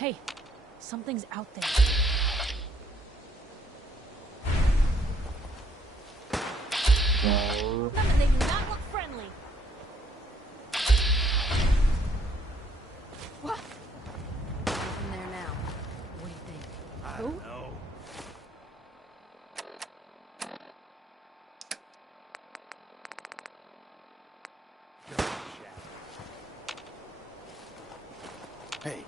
Hey, something's out there. Remember, they do not look friendly. What? In there now. What do you think? I don't know. Hey.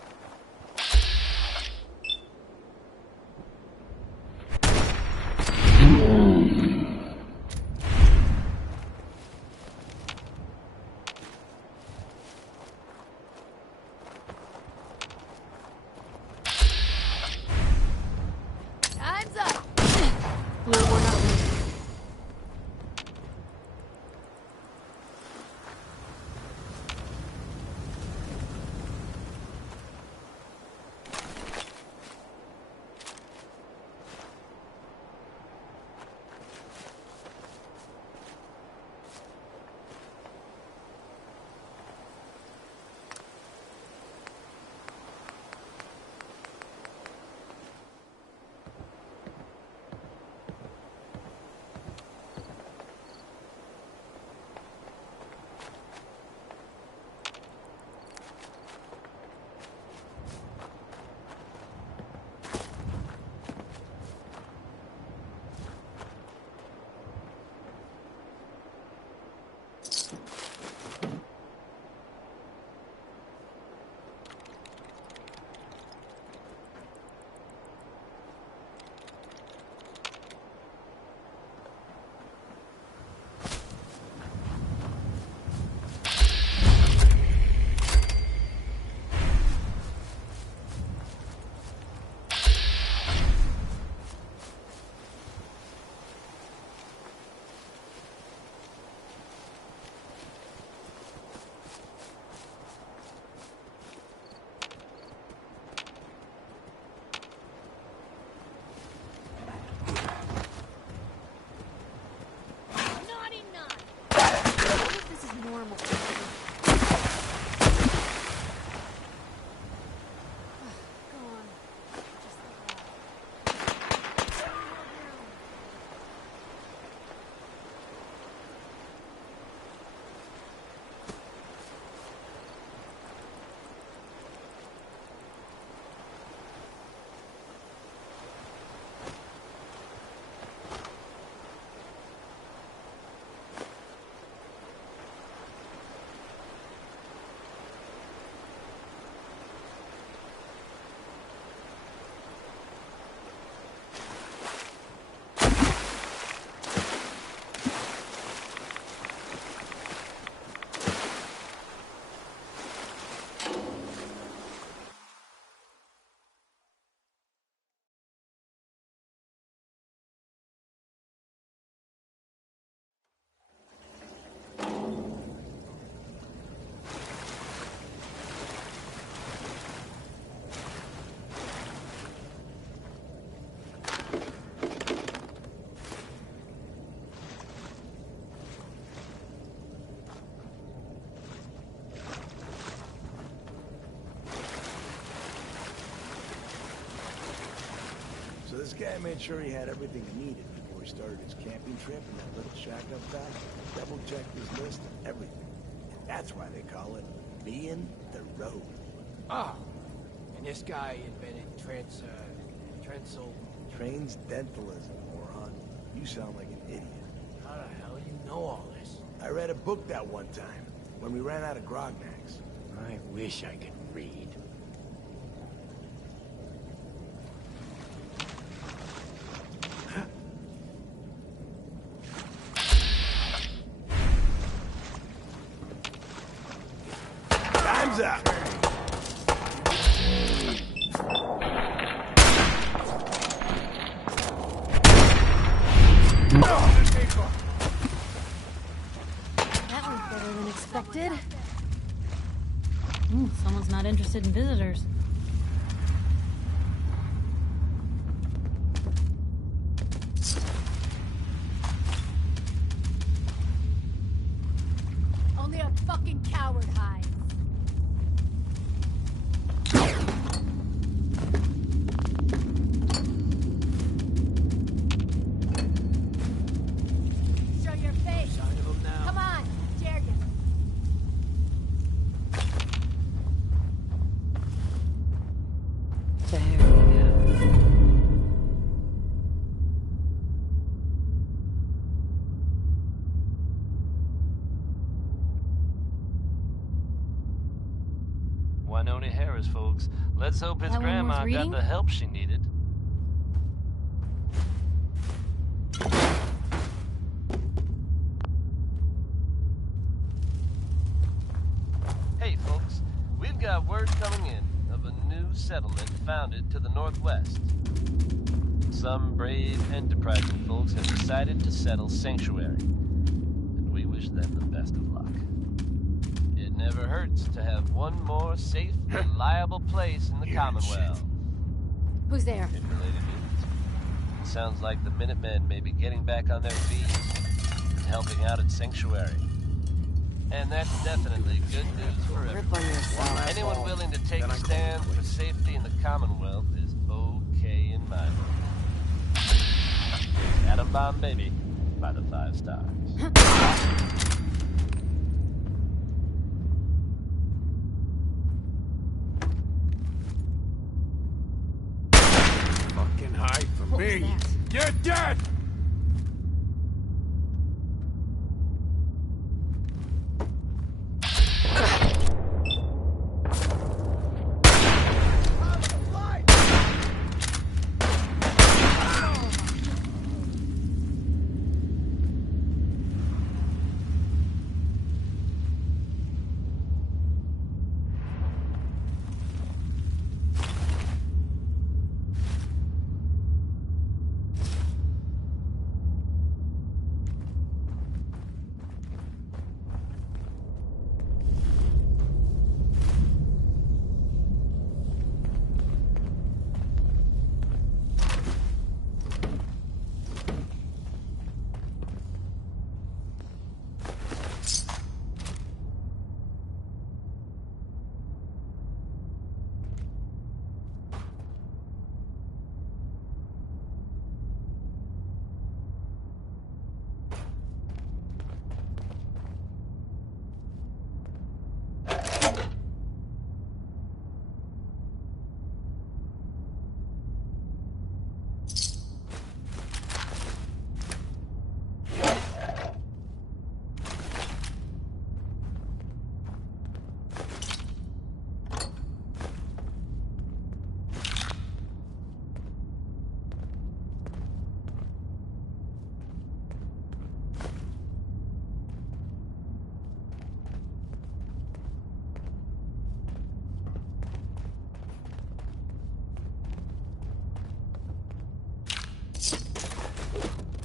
Time's up. We're not. So this guy made sure he had everything he needed before he started his camping trip in that little shack up back. Double-checked his list and everything. And that's why they call it being the road. Oh, and this guy invented Transdentalism, moron. You sound like an idiot. How the hell do you know all this? I read a book that one time, when we ran out of grognacks. I wish I could read. Time's up! That was better than expected. Someone's not interested in visitors. Only a fucking coward hides. Winona Harris, folks. Let's hope his That one worth grandma got reading? the help she needed. Hey, folks. We've got word coming in of a new settlement founded to the northwest. Some brave, enterprising folks have decided to settle Sanctuary, and we wish them the best of luck. It never hurts to have one more safe, reliable place in the Commonwealth. Who's there? In related news, it sounds like the Minutemen may be getting back on their feet and helping out at Sanctuary. And that's definitely good news for everyone. Rip on yourself. Anyone willing to take a stand for safety in the Commonwealth is okay in my book. Atom Bomb Baby by the 5 Stars. Fucking hide from What me. was that? You're dead!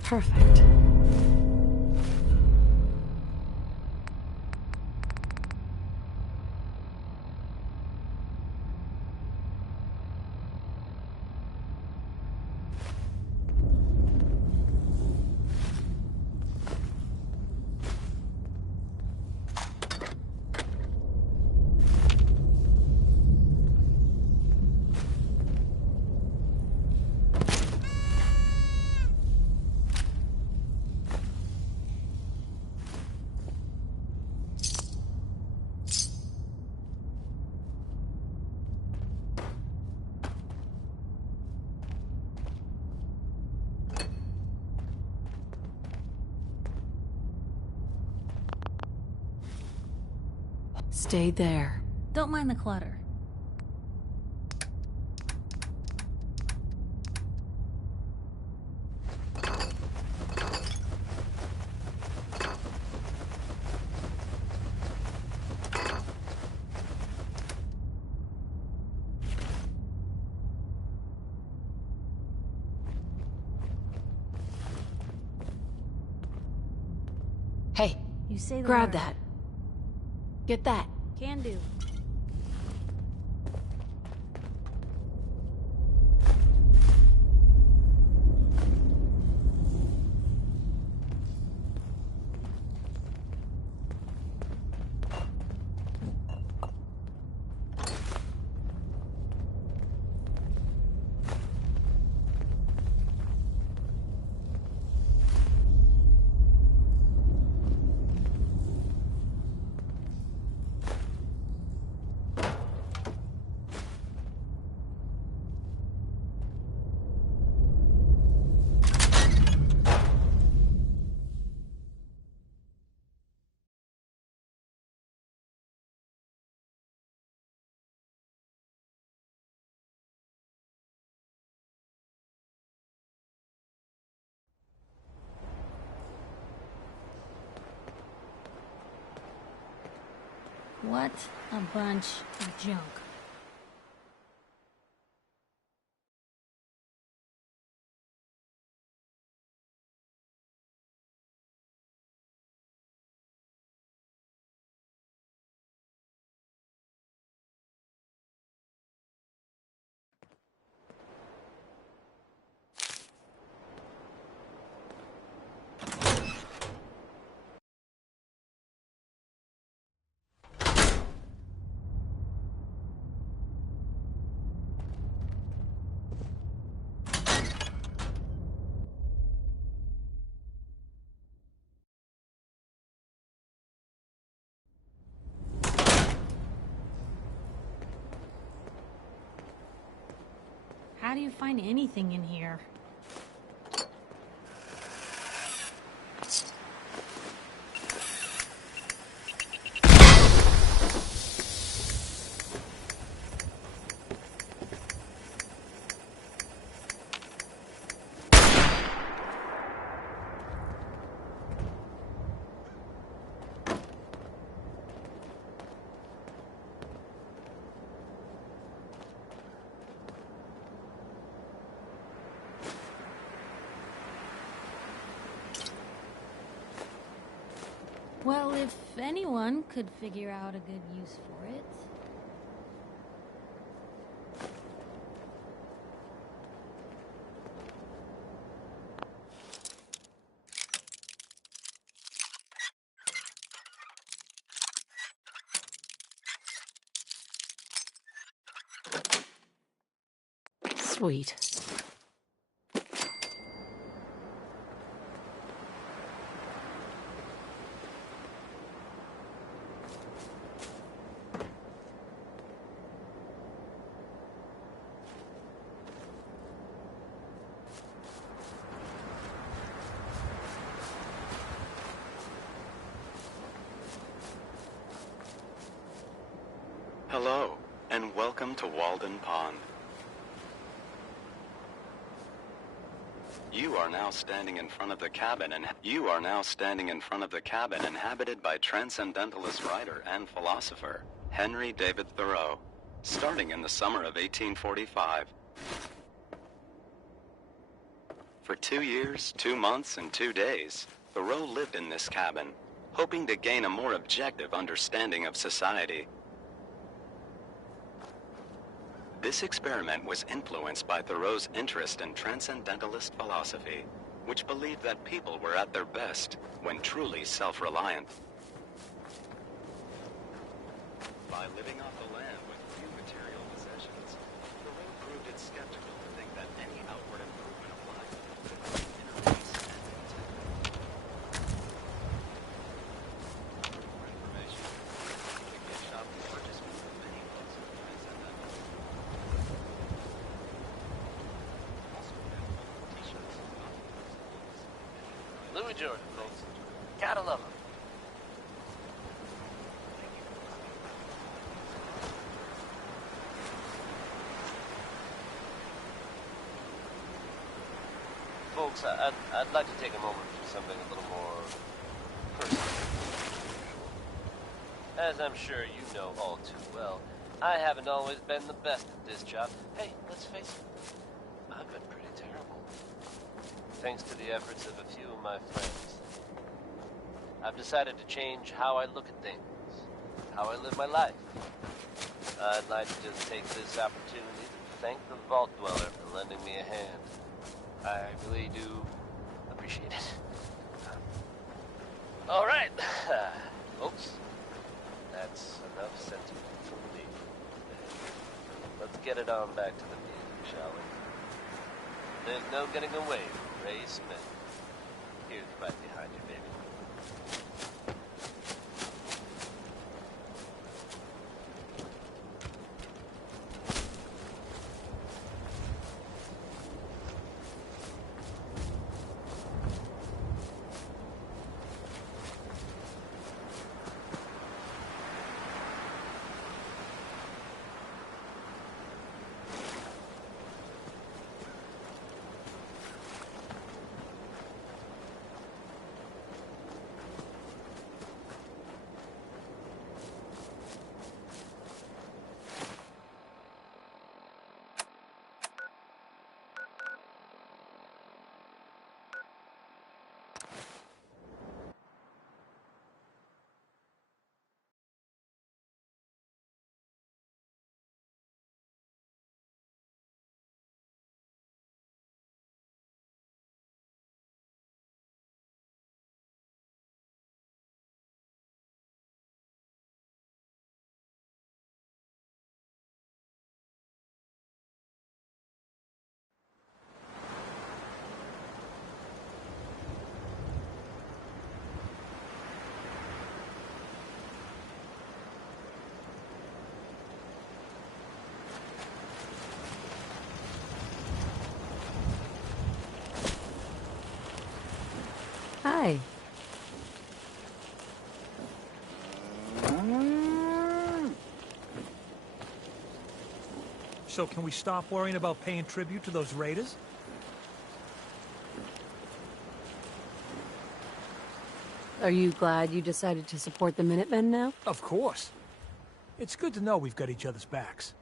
Perfect. Stay there. Don't mind the clutter. Hey, You say the grab word. that. Get that. Can do. What a bunch of junk. How do you find anything in here? Well, if anyone could figure out a good use for it. Sweet. Hello, and welcome to Walden Pond. You are now standing in front of the cabin inhabited by transcendentalist writer and philosopher Henry David Thoreau, starting in the summer of 1845. For 2 years, 2 months, and 2 days, Thoreau lived in this cabin, hoping to gain a more objective understanding of society. This experiment was influenced by Thoreau's interest in transcendentalist philosophy, which believed that people were at their best when truly self-reliant. By living off the land with few material possessions, Thoreau proved it skeptical to think that any outward improvement of life could bring inner peace and contentment. For information, the gift shop purchased many books of transcendental. Louis Jordan, folks. Gotta love him. Folks, I'd like to take a moment for something a little more personal. As I'm sure you know all too well, I haven't always been the best at this job. Hey, let's face it, I've been pretty terrible. Thanks to the efforts of a few of my friends, I've decided to change how I look at things, how I live my life. I'd like to just take this opportunity to thank the Vault Dweller for lending me a hand. I really do appreciate it. All right, folks, that's enough sentiment from me. Let's get it on back to the music, shall we? There's no getting away from Ray Smith. Here's right behind you, baby. so can we stop worrying about paying tribute to those raiders? Are you glad you decided to support the Minutemen now? Of course. It's good to know we've got each other's backs.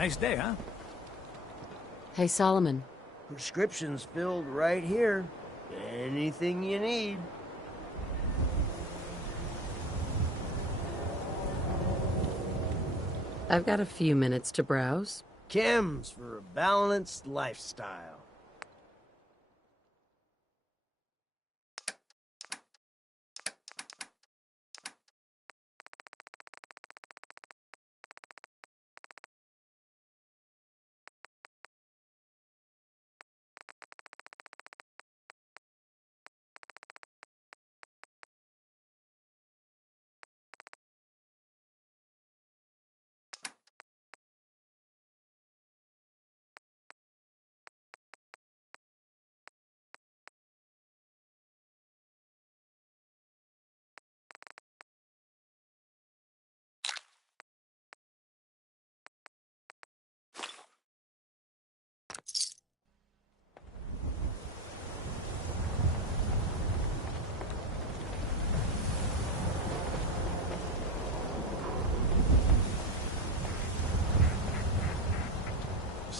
Nice day, huh? Hey, Solomon. Prescriptions filled right here. Anything you need. I've got a few minutes to browse. Chems for a balanced lifestyle.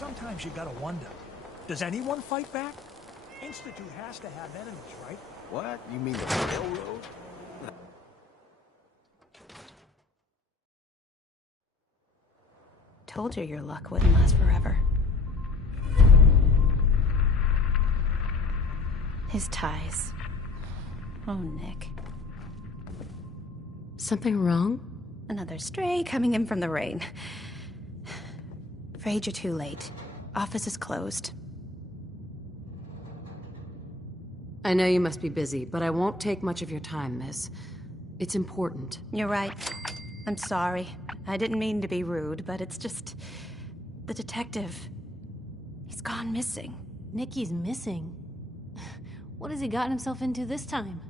Sometimes you gotta wonder, Does anyone fight back? Institute has to have enemies, right? What? You mean the railroad? Told you your luck wouldn't last forever. His ties. Oh, Nick. Something wrong? Another stray coming in from the rain. Afraid you're too late. Office is closed. I know you must be busy, but I won't take much of your time, miss. It's important. You're right. I'm sorry. I didn't mean to be rude, but it's just... the detective... he's gone missing. Nicky's missing. What has he gotten himself into this time?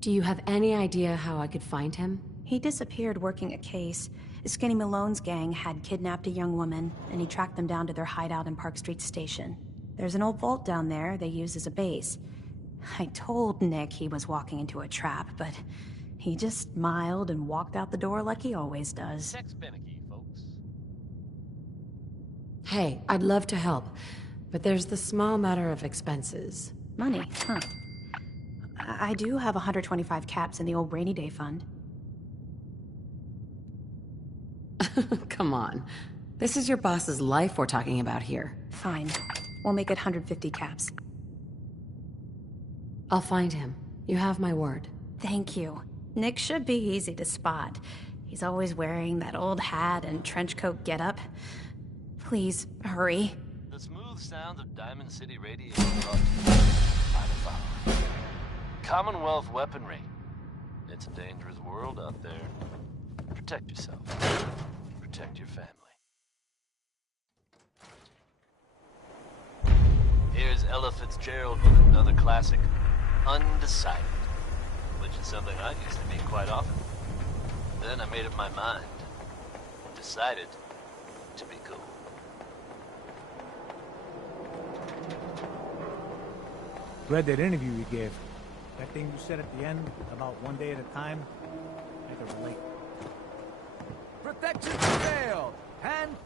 Do you have any idea how I could find him? He disappeared working a case. Skinny Malone's gang had kidnapped a young woman, and he tracked them down to their hideout in Park Street Station. There's an old vault down there they use as a base. I told Nick he was walking into a trap, but he just smiled and walked out the door like he always does. Text finicky, folks. Hey, I'd love to help, but there's the small matter of expenses. Money, huh? I do have 125 caps in the old rainy day fund. Come on. This is your boss's life we're talking about here. Fine. We'll make it 150 caps. I'll find him. You have my word. Thank you. Nick should be easy to spot. He's always wearing that old hat and trench coat getup. Please, hurry. The smooth sounds of Diamond City radiation brought to you by the following. Commonwealth weaponry. It's a dangerous world out there. Protect yourself. Protect your family. Here's Ella Fitzgerald with another classic, Undecided, which is something I used to be quite often. Then I made up my mind. Decided to be cool. Read that interview you gave. That thing you said at the end about one day at a time, I can relate. Protection failed! And...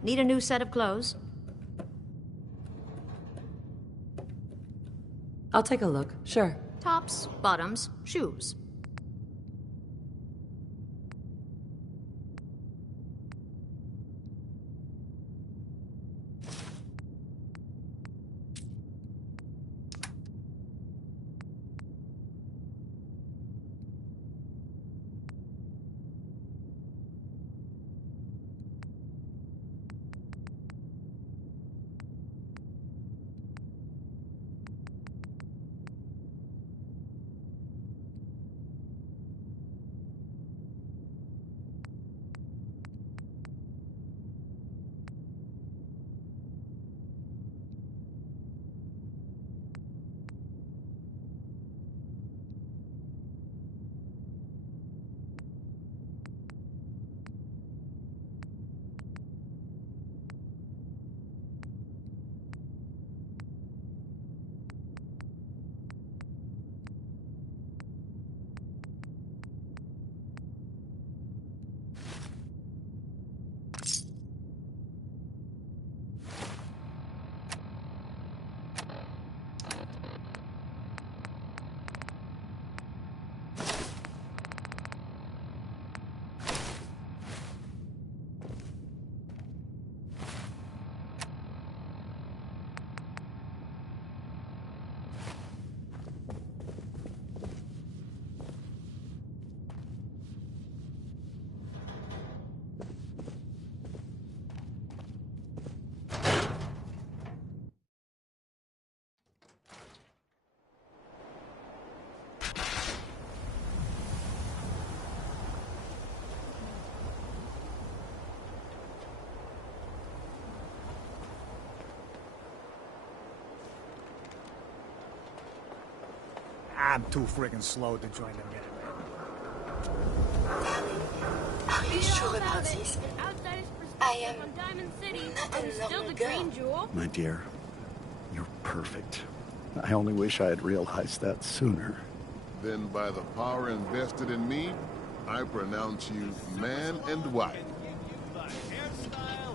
Need a new set of clothes? I'll take a look, sure. Tops, bottoms, shoes. I'm too friggin' slow to join them yet. Are you sure about this? I am not a normal girl. My dear, you're perfect. I only wish I had realized that sooner. Then by the power invested in me, I pronounce you man and wife.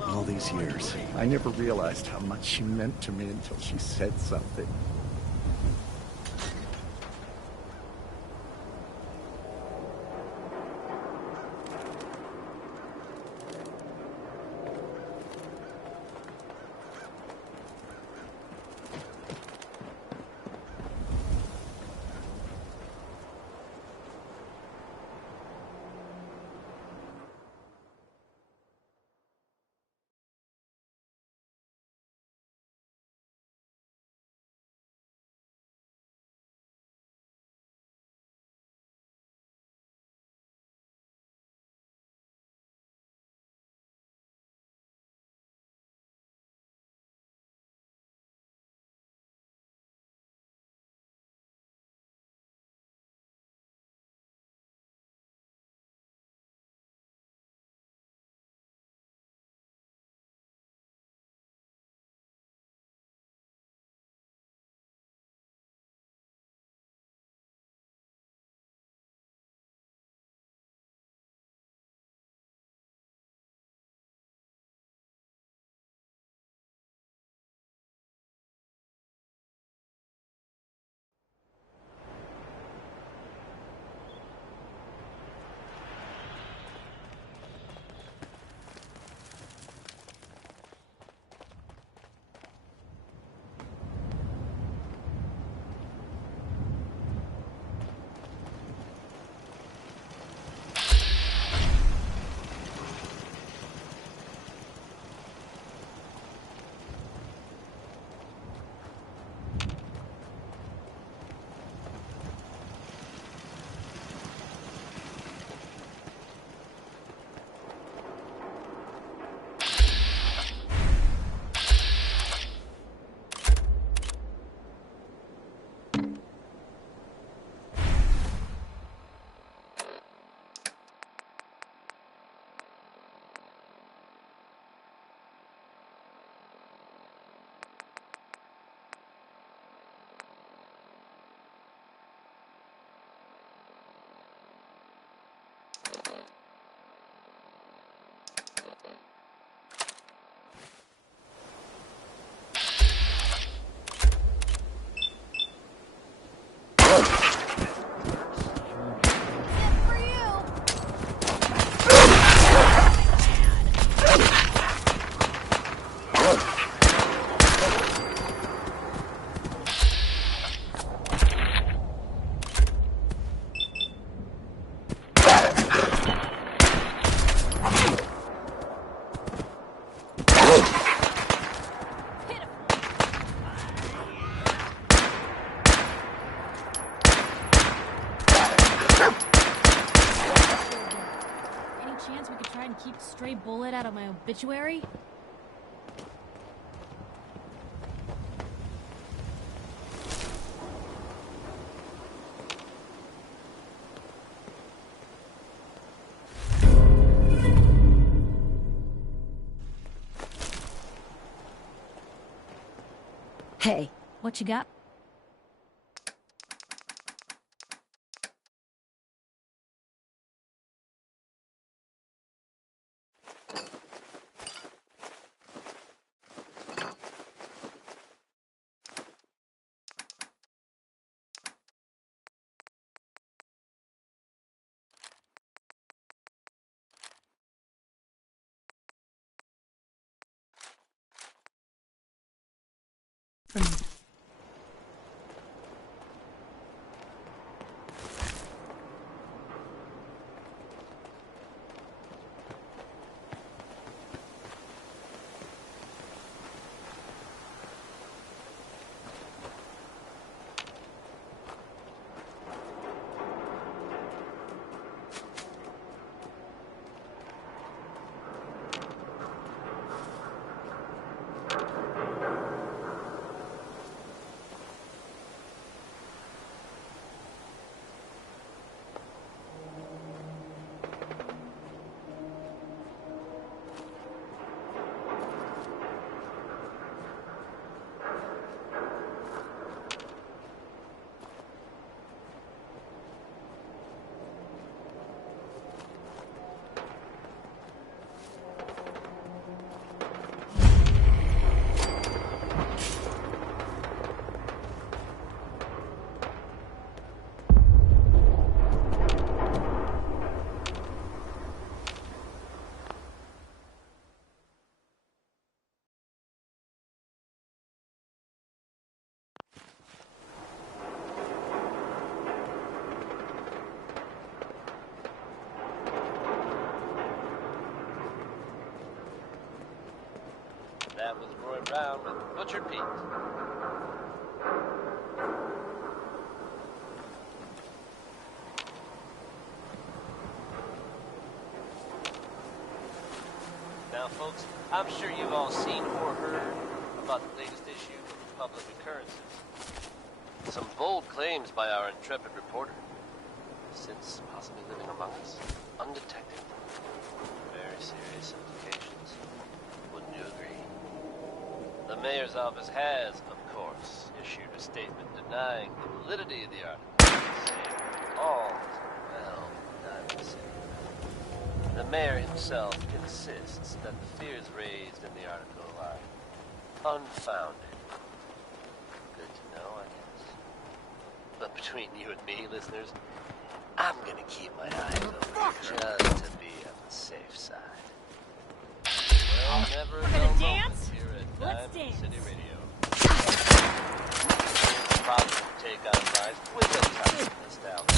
All these years, I never realized how much she meant to me until she said something. Keep a stray bullet out of my obituary? Hey. What you got? time with Roy Brown with Butcher Pete. Now, folks, I'm sure you've all seen or heard about the latest issue of Public Occurrences. Some bold claims by our intrepid reporter. Since possibly living among us, undetected. Very serious implications. Wouldn't you agree? The mayor's office has, of course, issued a statement denying the validity of the article, saying all is well in Diamond City. The mayor himself insists that the fears raised in the article are unfounded. Good to know, I guess. But between you and me, listeners, I'm gonna keep my eyes open just to be on the safe side. Well, never a dull moment here at Diamond City Radio. Positive take on life with a touch of nostalgia.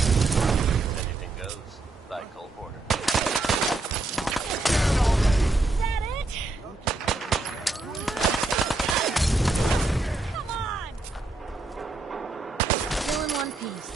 Anything goes by Cole Porter. Is that it? Come on! Still in one piece.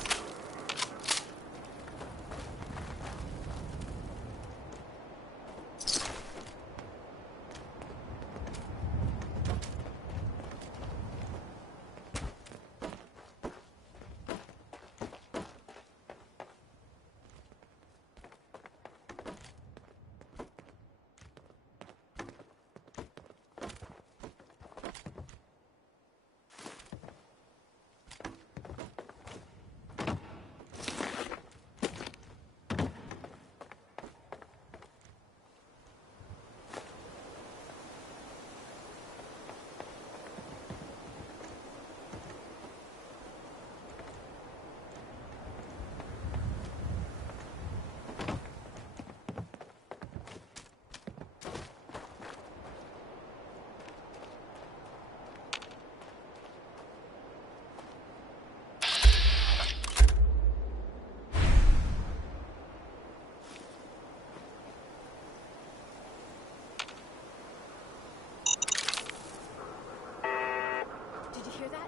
Did you hear that?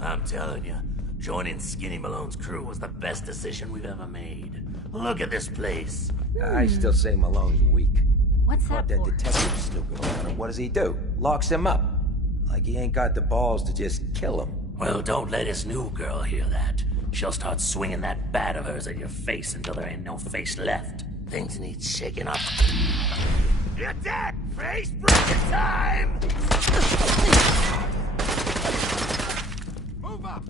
I'm telling you, joining Skinny Malone's crew was the best decision we've ever made. Look at this place. I still say Malone's weak. What's Caught that that for? detective snooping around him. What does he do? Locks him up. Like he ain't got the balls to just kill him. Well, don't let his new girl hear that. She'll start swinging that bat of hers at your face until there ain't no face left. Things need shaking up. You're dead! Face breaking time! Move up!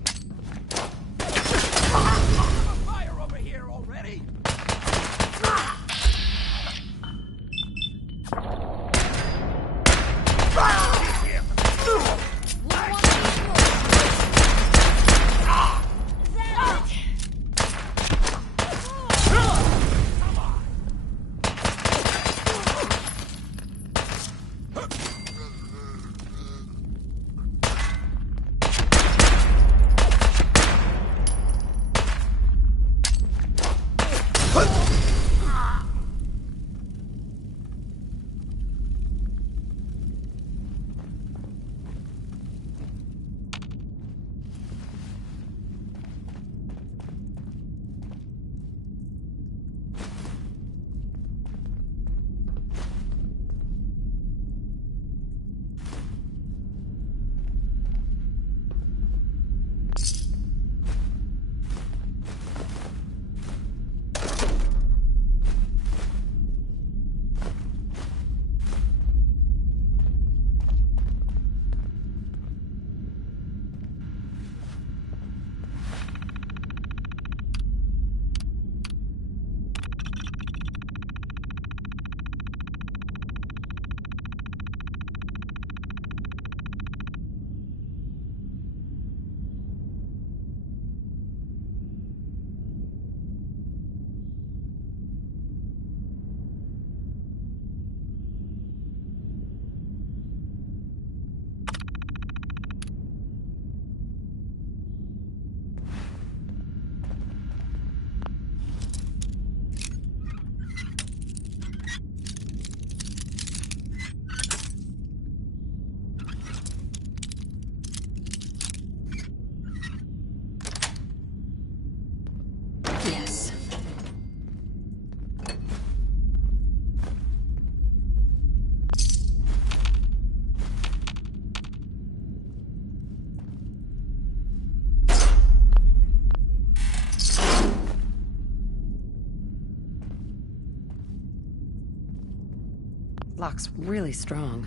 A fire over here already! Yes. Lock's really strong.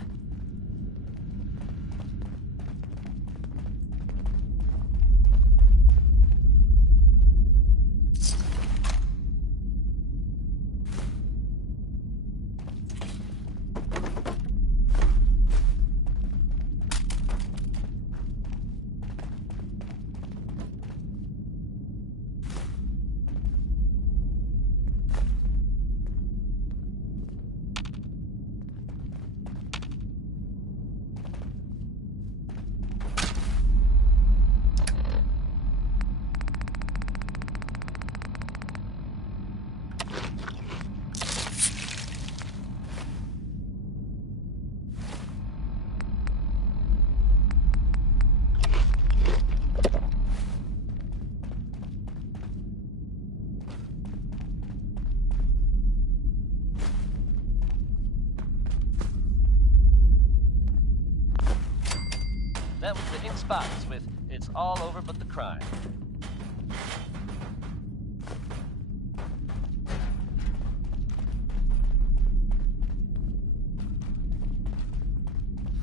That was the Ink Box with It's All Over But the Crime.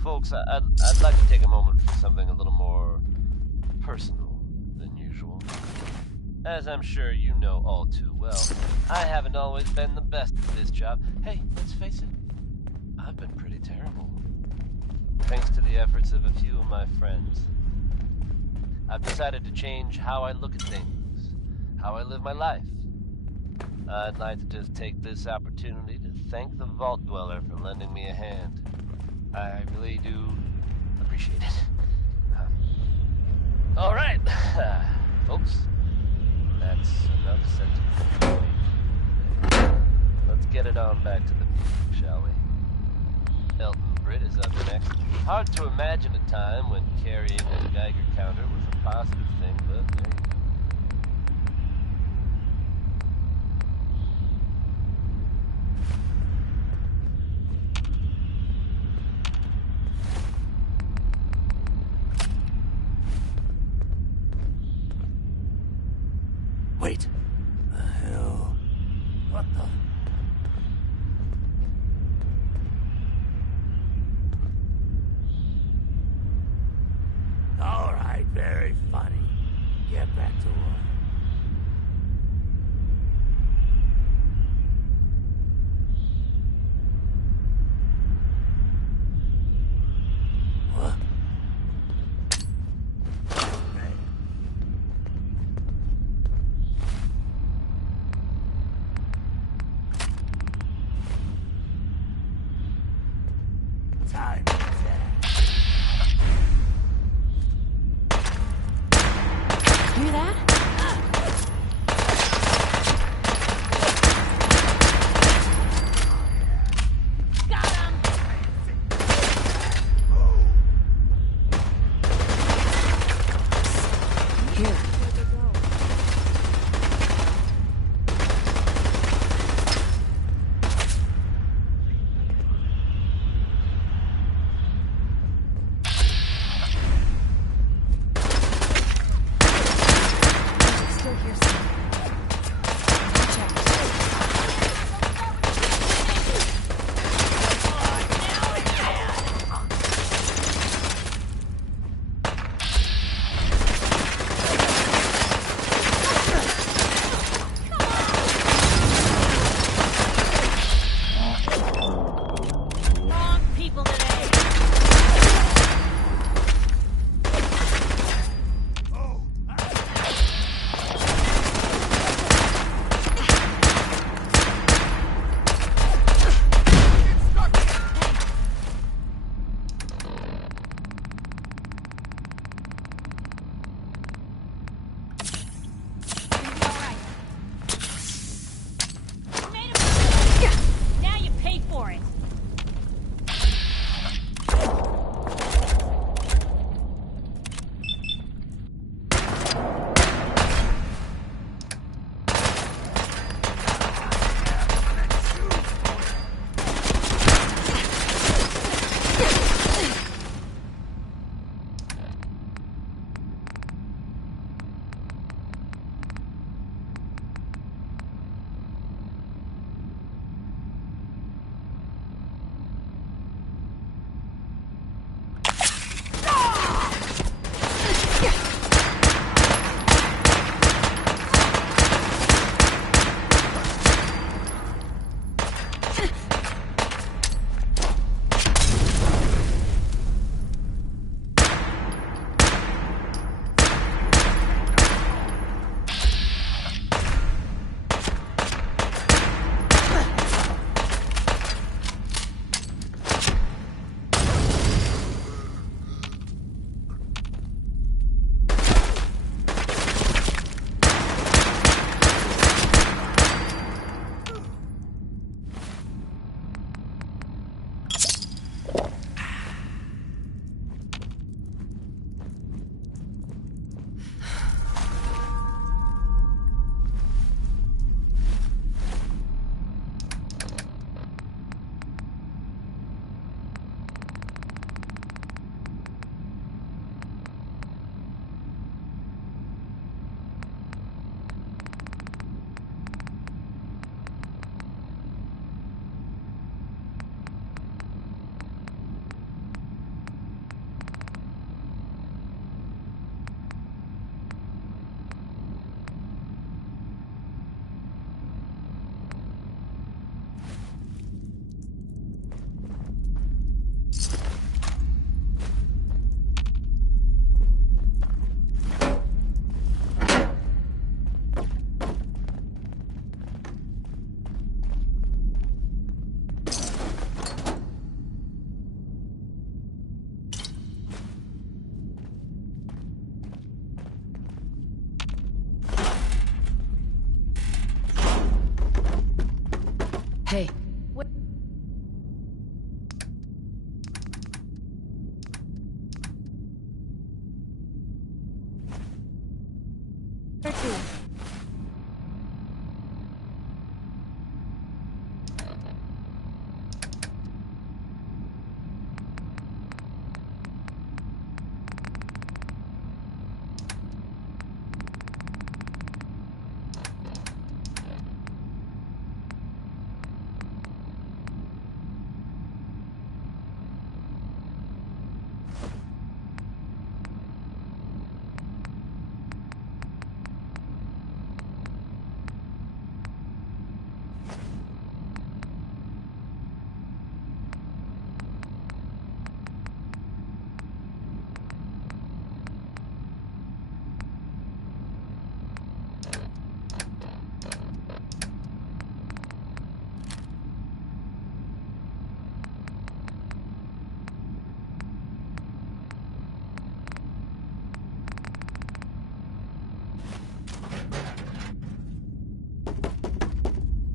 Folks, I'd like to take a moment for something a little more personal than usual. As I'm sure you know all too well, I haven't always been the best at this job. Hey, let's face it, I've been pretty terrible. Thanks to the efforts of a few of my friends, I've decided to change how I look at things, how I live my life. I'd like to just take this opportunity to thank the Vault Dweller for lending me a hand. I really do appreciate it. All right, folks, that's enough sentiment. Let's get it on back to the meeting, shall we? Elton, Everett is up next. Hard to imagine a time when carrying a Geiger counter was a positive thing, but there you go. Wait. The hell? What the? All right, very funny.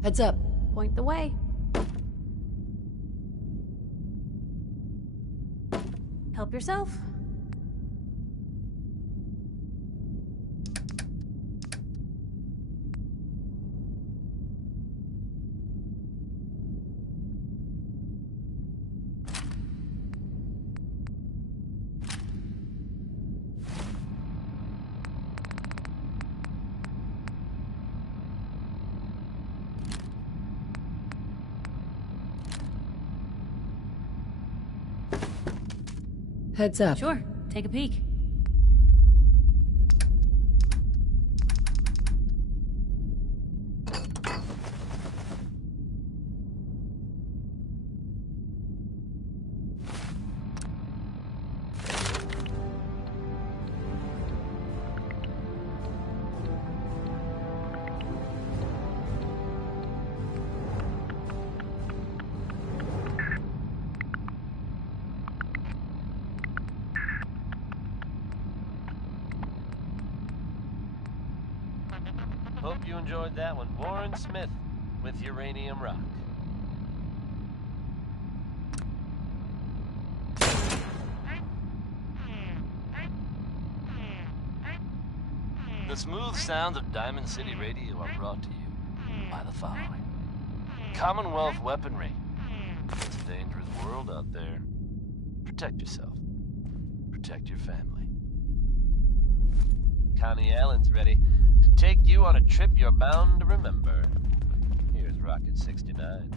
Heads up. Point the way. Help yourself. Heads up. Sure, take a peek. Hope you enjoyed that one. Warren Smith with Uranium Rock. The smooth sounds of Diamond City Radio are brought to you by the following. Commonwealth weaponry. It's a dangerous world out there. Protect yourself. Protect your family. Connie Allen's ready to take you on a trip you're bound to remember. Here's Rocket 69.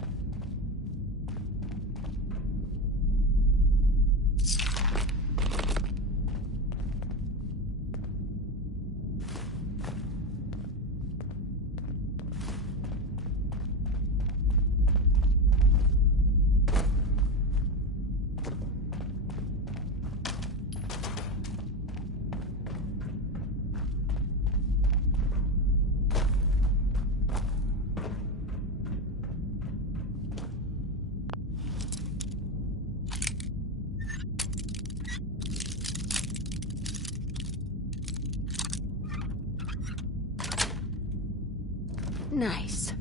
Nice.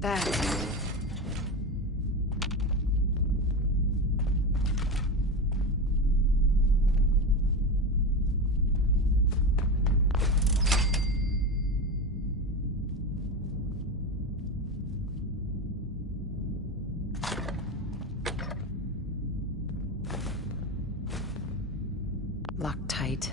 That's it. Locked tight.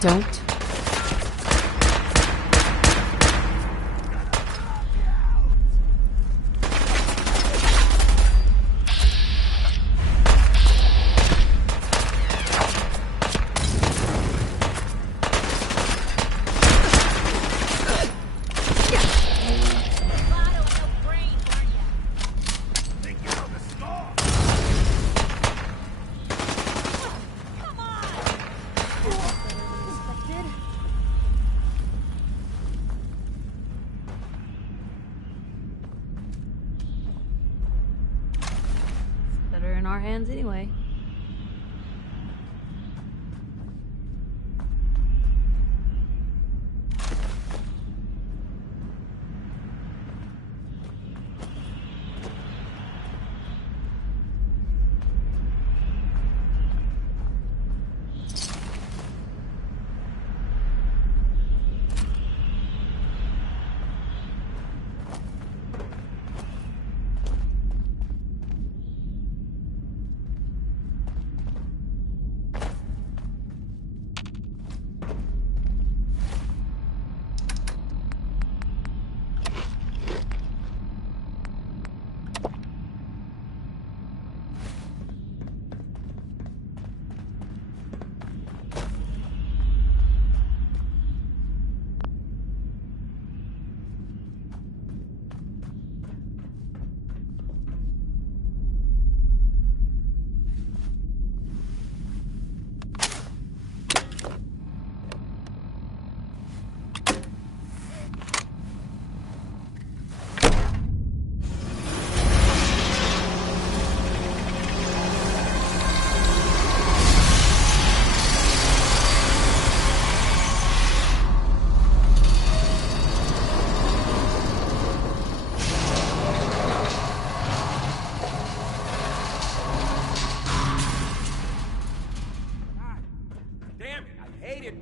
Don't hands anyway.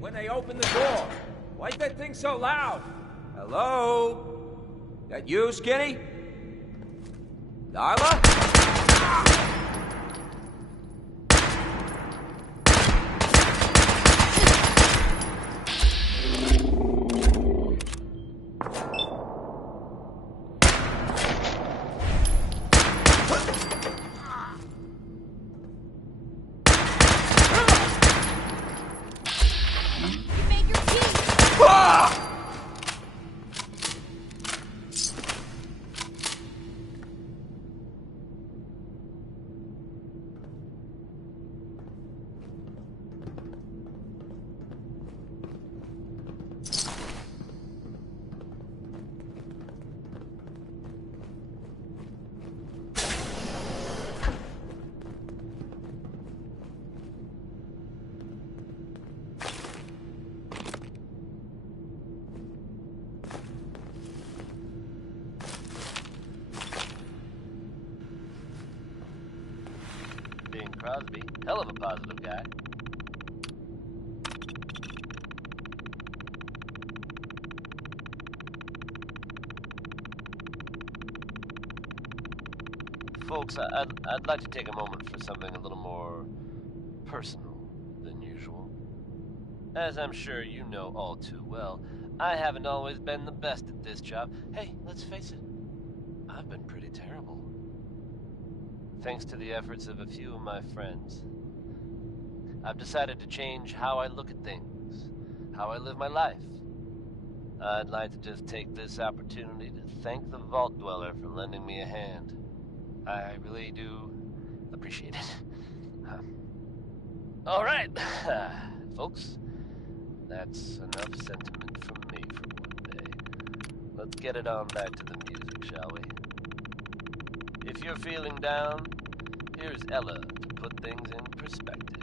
When they open the door. Why's that thing so loud? Hello? That you, Skinny? Darla? Crosby, hell of a positive guy. Folks, I'd like to take a moment for something a little more personal than usual. As I'm sure you know all too well, I haven't always been the best at this job. Hey, let's face it, I've been pretty terrible. Thanks to the efforts of a few of my friends, I've decided to change how I look at things, how I live my life. I'd like to just take this opportunity to thank the Vault Dweller for lending me a hand. I really do appreciate it. All right, folks, that's enough sentiment from me for one day. Let's get it on back to the music, shall we? If you're feeling down, here's Ella to put things in perspective.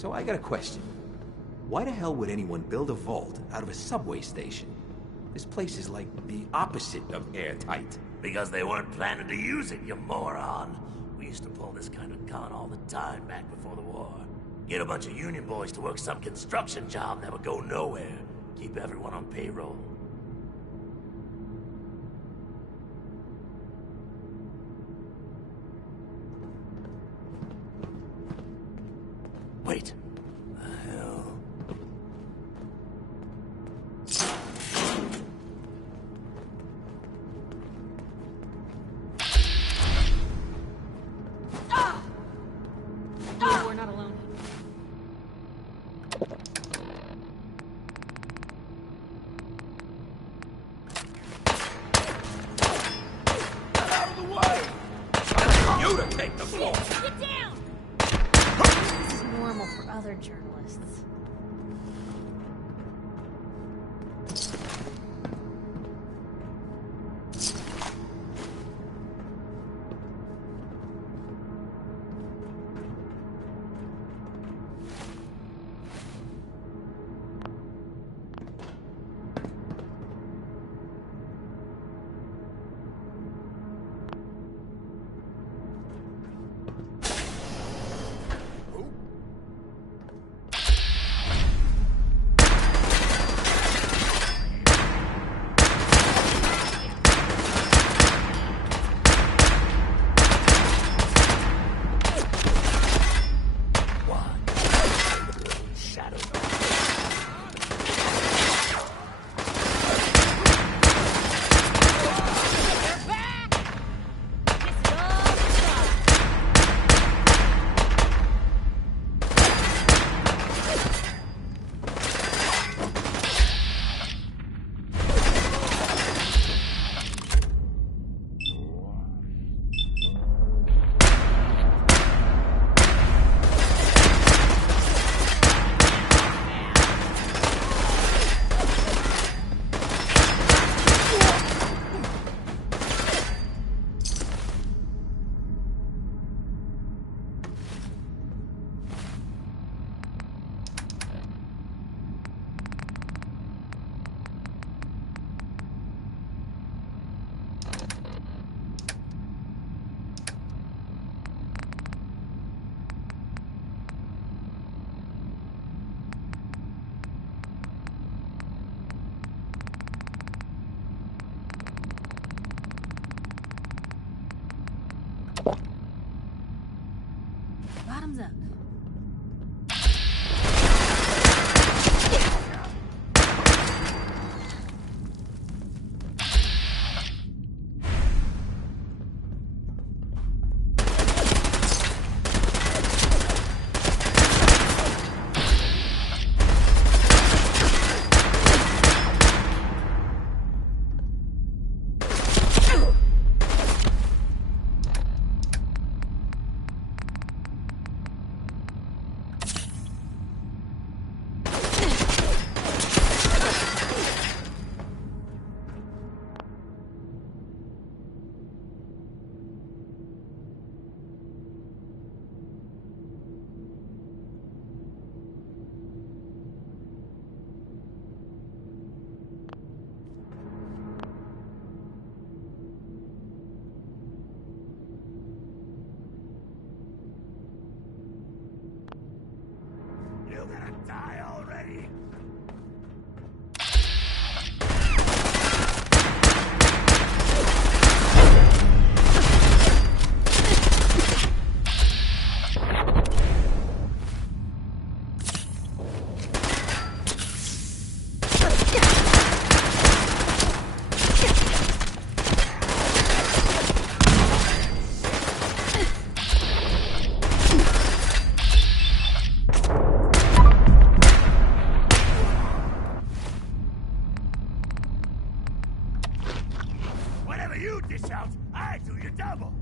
So I got a question. Why the hell would anyone build a vault out of a subway station? This place is like the opposite of airtight. Because they weren't planning to use it, you moron. We used to pull this kind of con all the time back before the war. Get a bunch of union boys to work some construction job that would go nowhere. Keep everyone on payroll. Wait. The hell? Yeah, we're not alone. Get out of the way! You to take the floor! Get down! This is normal for other journalists. Bottoms up. You gonna die already? Whatever you dish out, I do your double.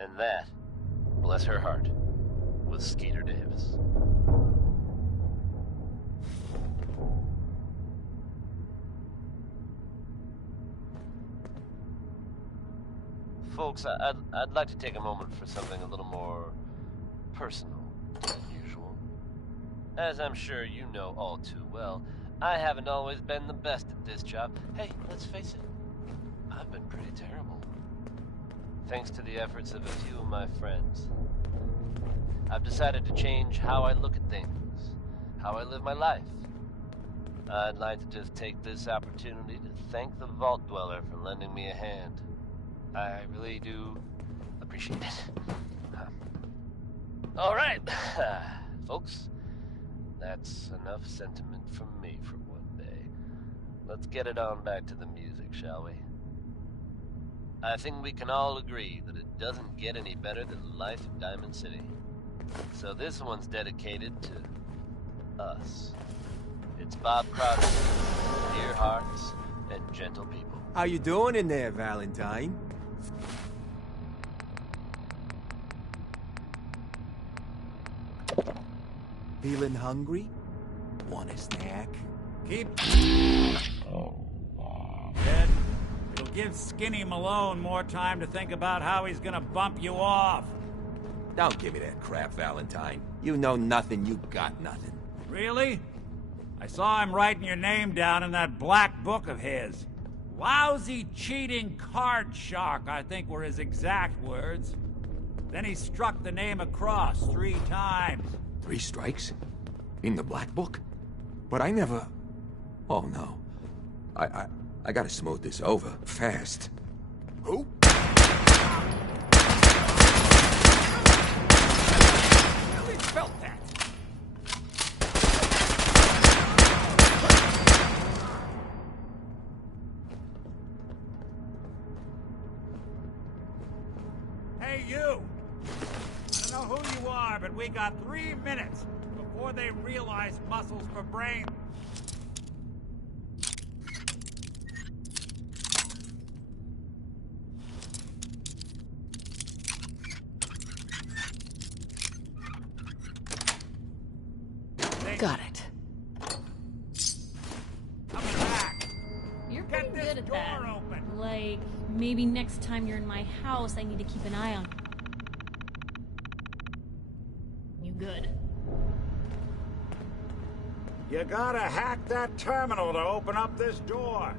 And that, bless her heart, was Skeeter Davis. Folks, I'd like to take a moment for something a little more personal than usual. As I'm sure you know all too well, I haven't always been the best at this job. Hey, let's face it, I've been pretty terrible. Thanks to the efforts of a few of my friends, I've decided to change how I look at things, how I live my life. I'd like to just take this opportunity to thank the Vault Dweller for lending me a hand. I really do appreciate it. All right, folks, that's enough sentiment from me for one day. Let's get it on back to the music, shall we? I think we can all agree that it doesn't get any better than life in Diamond City. So this one's dedicated to us. It's Bob Crowder, dear hearts and gentle people. How you doing in there, Valentine? Feeling hungry? Want a snack? Keep... Ed, it'll give Skinny Malone more time to think about how he's gonna bump you off. Don't give me that crap, Valentine. You know nothing, you got nothing. Really? I saw him writing your name down in that black book of his. Lousy, cheating card shark, I think were his exact words. Then he struck the name across 3 times. 3 strikes? In the black book? But I never... Oh, no. I gotta smooth this over, fast. Who? Really felt that. Hey, you! I don't know who you are, but we got 3 minutes before they realize muscles for brain. Got it. You're pretty good at that. Like, maybe next time you're in my house, I need to keep an eye on you. Good. You gotta hack that terminal to open up this door.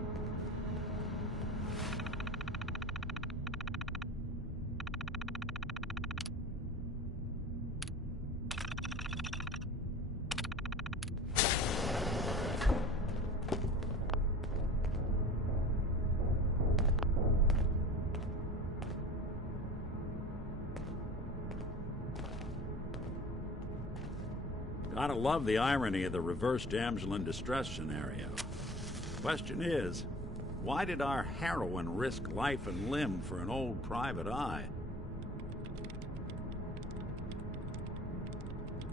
Gotta love the irony of the reverse damsel in distress scenario. Question is, why did our heroine risk life and limb for an old private eye?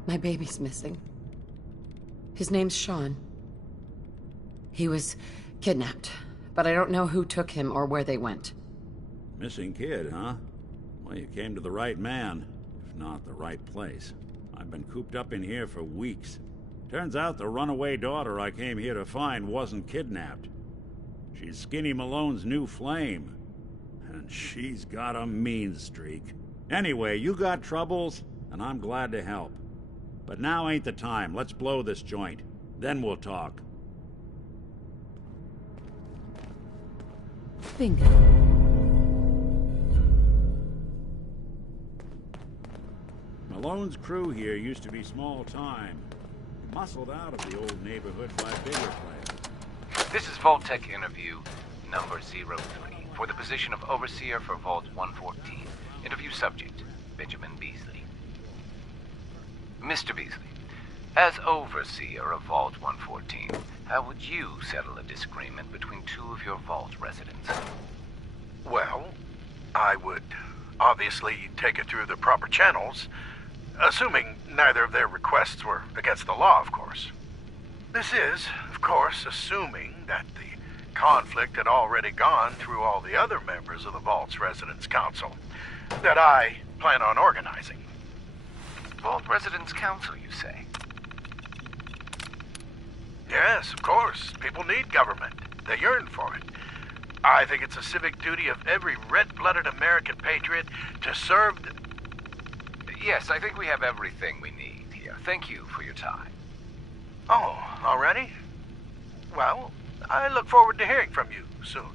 My baby's missing. His name's Sean. He was kidnapped, but I don't know who took him or where they went. Missing kid, huh? Well, you came to the right man, if not the right place. I've been cooped up in here for weeks. Turns out the runaway daughter I came here to find wasn't kidnapped. She's Skinny Malone's new flame. And she's got a mean streak. Anyway, you got troubles, and I'm glad to help. But now ain't the time. Let's blow this joint. Then we'll talk. Bingo. Malone's crew here used to be small time. Muscled out of the old neighborhood by bigger players. This is Vault-Tec interview number 03 for the position of Overseer for Vault 114. Interview subject, Benjamin Beasley. Mr. Beasley, as Overseer of Vault 114, how would you settle a disagreement between 2 of your Vault residents? Well, I would obviously take it through the proper channels, assuming neither of their requests were against the law, of course. This is, of course, assuming that the conflict had already gone through all the other members of the Vault's Residence Council. that I plan on organizing. Vault Residents Council, you say? Yes, of course. People need government. They yearn for it. I think it's a civic duty of every red-blooded American patriot to serve the... Yes, I think we have everything we need here. Thank you for your time. Oh, already? Well, I look forward to hearing from you soon.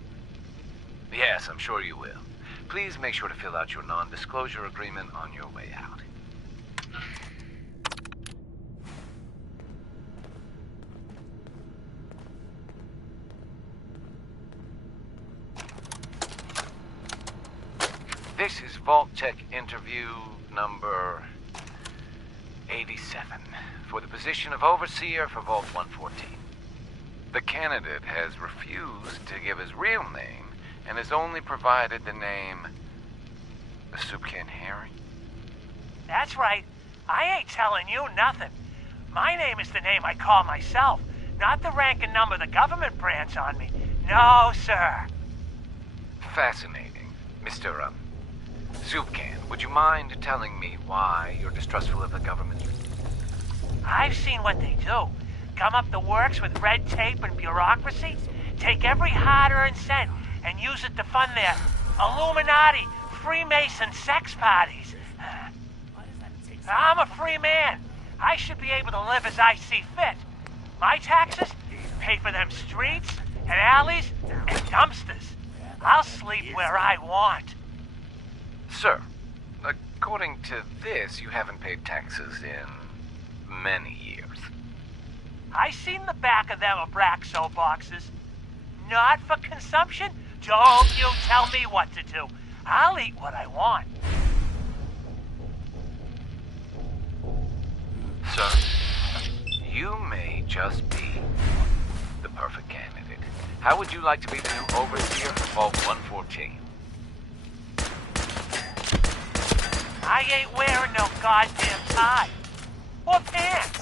Yes, I'm sure you will. Please make sure to fill out your non-disclosure agreement on your way out. This is Vault Tech interview number 87 for the position of Overseer for Vault 114. The candidate has refused to give his real name and has only provided the name Soup Can Harry. That's right. I ain't telling you nothing. My name is the name I call myself, not the rank and number the government brands on me. No, sir. Fascinating. Mr. Soup Can, would you mind telling me why you're distrustful of the government? I've seen what they do. Come up the works with red tape and bureaucracy, take every hard-earned cent and use it to fund their Illuminati, Freemason sex parties. I'm a free man. I should be able to live as I see fit. My taxes pay for them streets and alleys and dumpsters. I'll sleep where I want. Sir, according to this, you haven't paid taxes in many years. I seen the back of them Abraxo boxes. Not for consumption? Don't you tell me what to do. I'll eat what I want. Sir, you may just be the perfect candidate. How would you like to be the new overseer for Vault 114? I ain't wearing no goddamn tie. Or pants.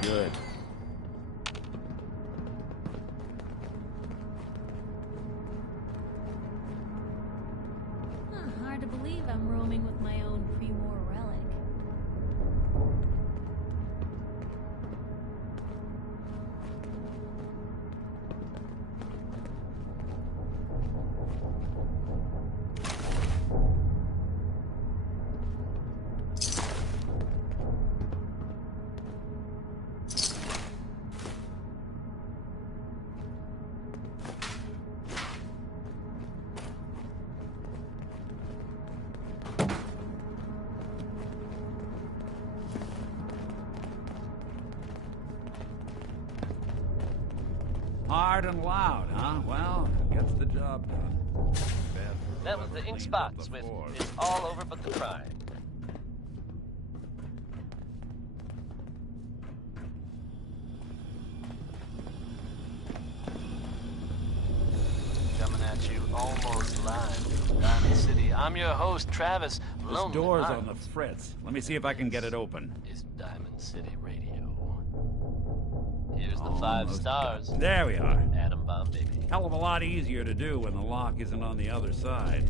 Good. Hard to believe I'm roaming with my own pre-war relic. Hard and loud, huh? Well, gets the job done. That was the ink spots with "It's all over but the crime." Coming at you almost live from Diamond City. I'm your host, Travis. This door's on the fritz. Let me see if I can get it open. Is Diamond City Radio. Here's the 5 stars. There we are. Atom bomb, baby. Hell of a lot easier to do when the lock isn't on the other side.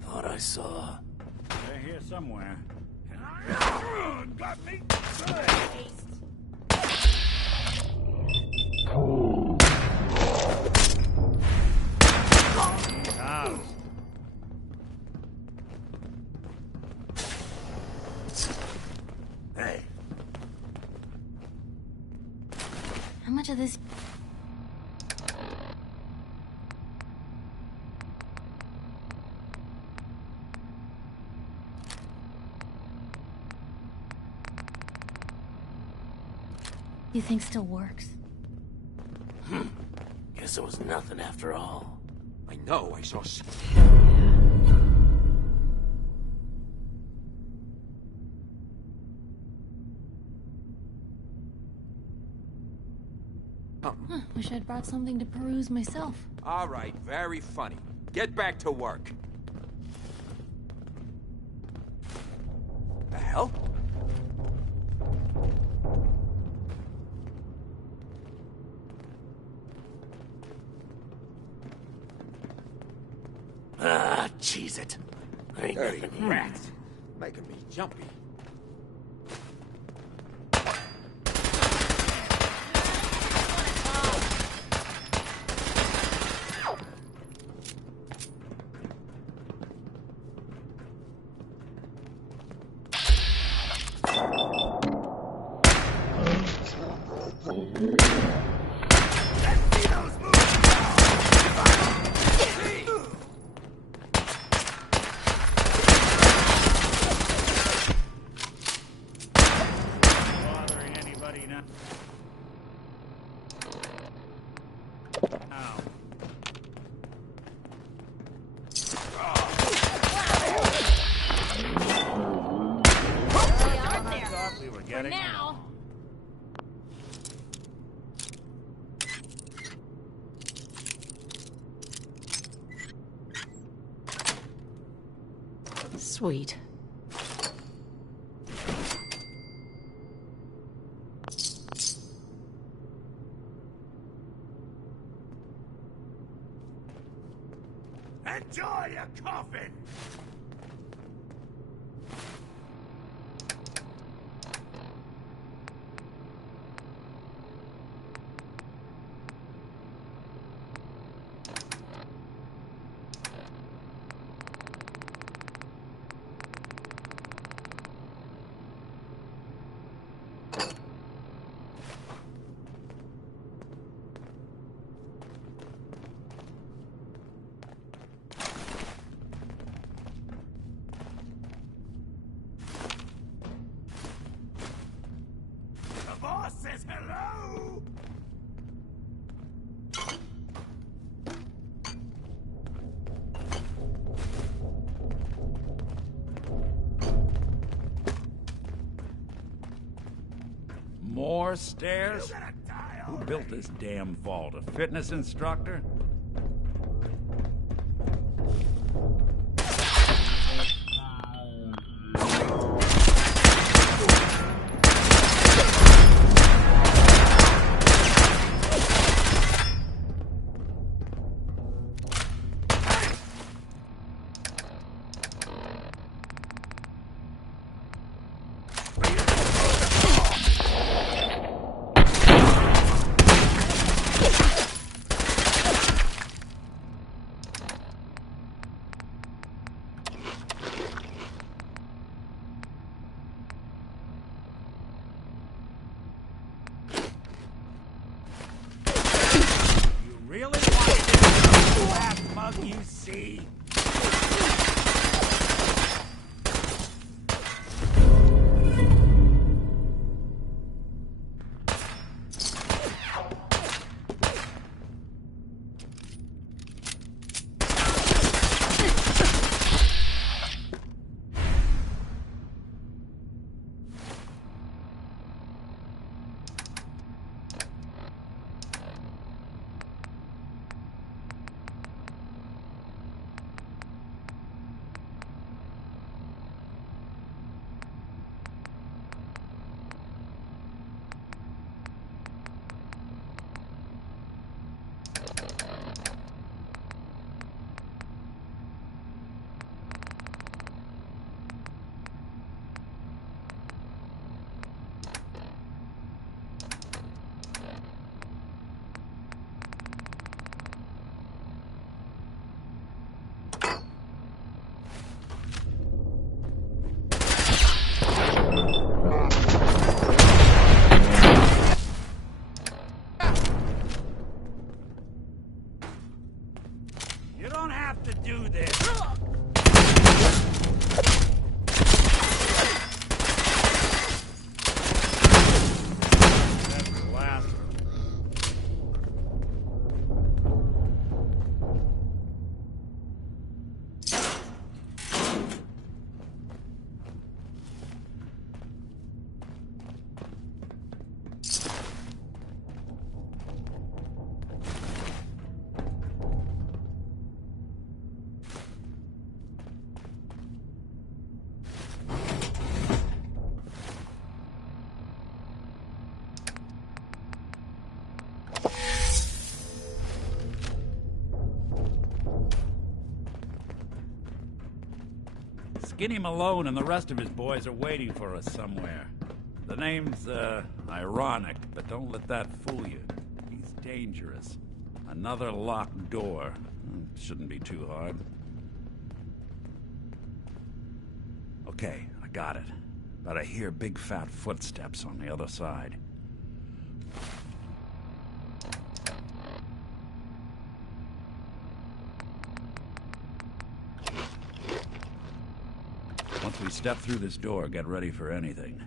Thought I saw. They're here somewhere. Got me. Hey, of this... You think still works? Guess it was nothing after all. I know, I saw... Wish I'd brought something to peruse myself. All right, very funny. Get back to work. The hell? Ah, cheese it. There ain't Dirty nothing here. rats. Making me jumpy. Bothering anybody now? Ow. Thought we were For getting now. Sweet. Enjoy your coffin! The boss says hello! more stairs? Who built this damn vault? A fitness instructor? Really want this crap mug, you see? have to do this. That's the last. Skinny Malone and the rest of his boys are waiting for us somewhere. The name's, ironic, but don't let that fool you. He's dangerous. Another locked door. Shouldn't be too hard. Okay, I got it. But I hear big fat footsteps on the other side. Once we step through this door, get ready for anything.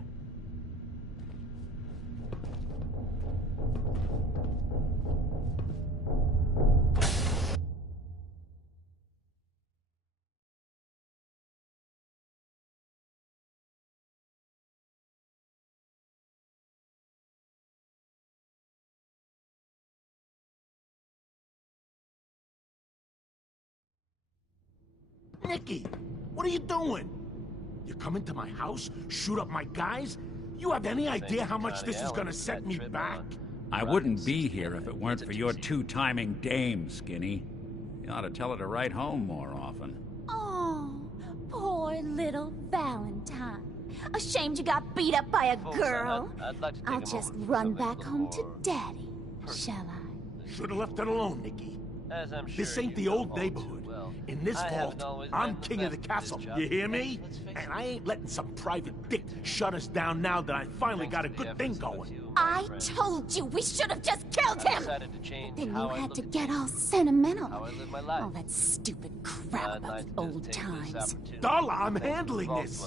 Nicky, what are you doing? You come into my house, shoot up my guys? You have any idea how much this is gonna set me back? I wouldn't be here if it weren't for your two-timing dame, Skinny. You ought to tell her to write home more often. Oh, poor little Valentine. Ashamed you got beat up by a girl? I'll just run back home to Daddy, shall I? Should've left it alone, Nicky. This ain't the old neighborhood. In this vault, I'm king of the castle, you hear me? And I ain't letting some private dick shut us down now that I finally got a good thing going. I told you we should have just killed him! Then you had to get all sentimental. All that stupid crap about the old times. Darla, I'm handling this.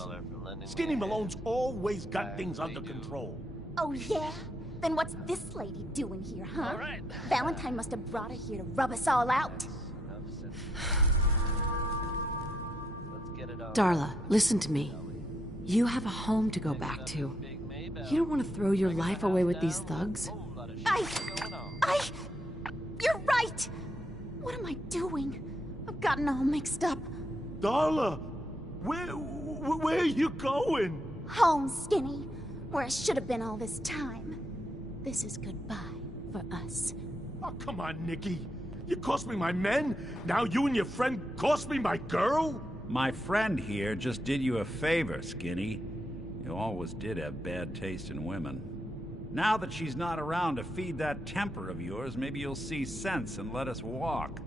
Skinny Malone's always got things under control. Oh, yeah? Then what's this lady doing here, huh? Valentine must have brought her here to rub us all out. Darla, listen to me. You have a home to go back to. You don't want to throw your life away with these thugs? You're right! What am I doing? I've gotten all mixed up. Darla, where are you going? Home, Skinny, where I should have been all this time. This is goodbye for us. Oh, come on, Nicky. You cost me my men, now you and your friend cost me my girl? My friend here just did you a favor, Skinny. You always did have bad taste in women. Now that she's not around to feed that temper of yours, maybe you'll see sense and let us walk.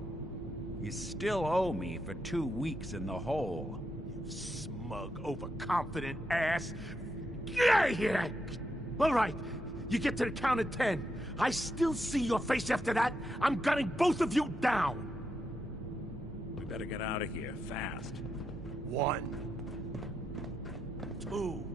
You still owe me for 2 weeks in the hole. You smug, overconfident ass. Get out of here! All right, you get to the count of 10. I still see your face after that. I'm gunning both of you down. We better get out of here, fast. 1, 2.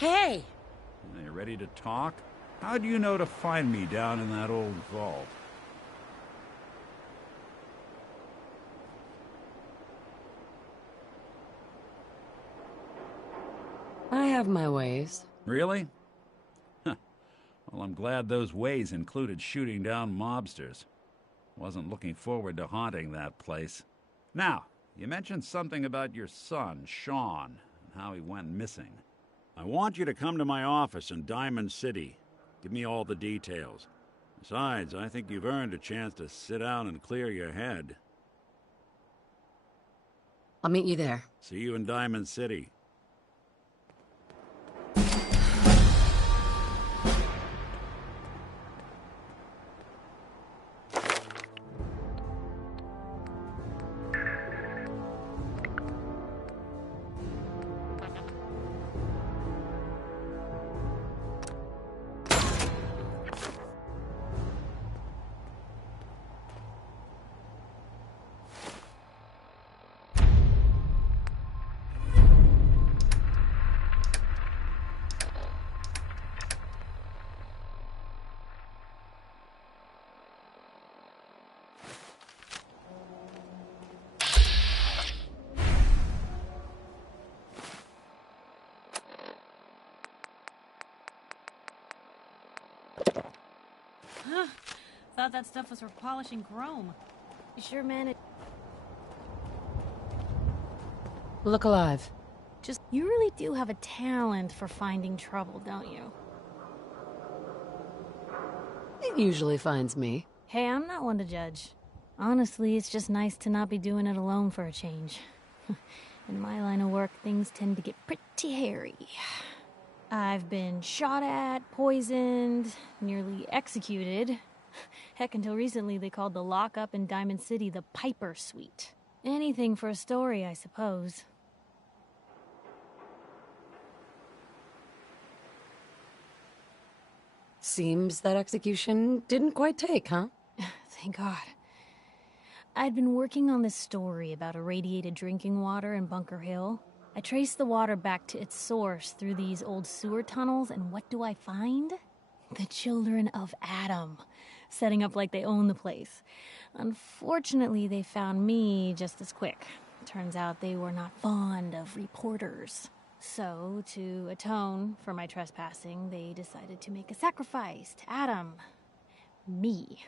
Hey! Are you ready to talk? How do you know to find me down in that old vault? I have my ways. Really? Huh. Well, I'm glad those ways included shooting down mobsters. Wasn't looking forward to haunting that place. Now, you mentioned something about your son, Sean, and how he went missing. I want you to come to my office in Diamond City. Give me all the details. Besides, I think you've earned a chance to sit down and clear your head. I'll meet you there. See you in Diamond City. Thought that stuff was for polishing chrome. You sure managed. Look alive. You really do have a talent for finding trouble, don't you? It usually finds me. Hey, I'm not one to judge. Honestly, it's just nice to not be doing it alone for a change. In my line of work, things tend to get pretty hairy. I've been shot at, poisoned, nearly executed. Heck, until recently they called the lockup in Diamond City the Piper Suite. Anything for a story, I suppose. Seems that execution didn't quite take, huh? Thank God. I'd been working on this story about irradiated drinking water in Bunker Hill. I traced the water back to its source through these old sewer tunnels, and what do I find? The children of Adam, setting up like they own the place. Unfortunately, they found me just as quick. Turns out they were not fond of reporters. So, to atone for my trespassing, they decided to make a sacrifice to Adam. Me.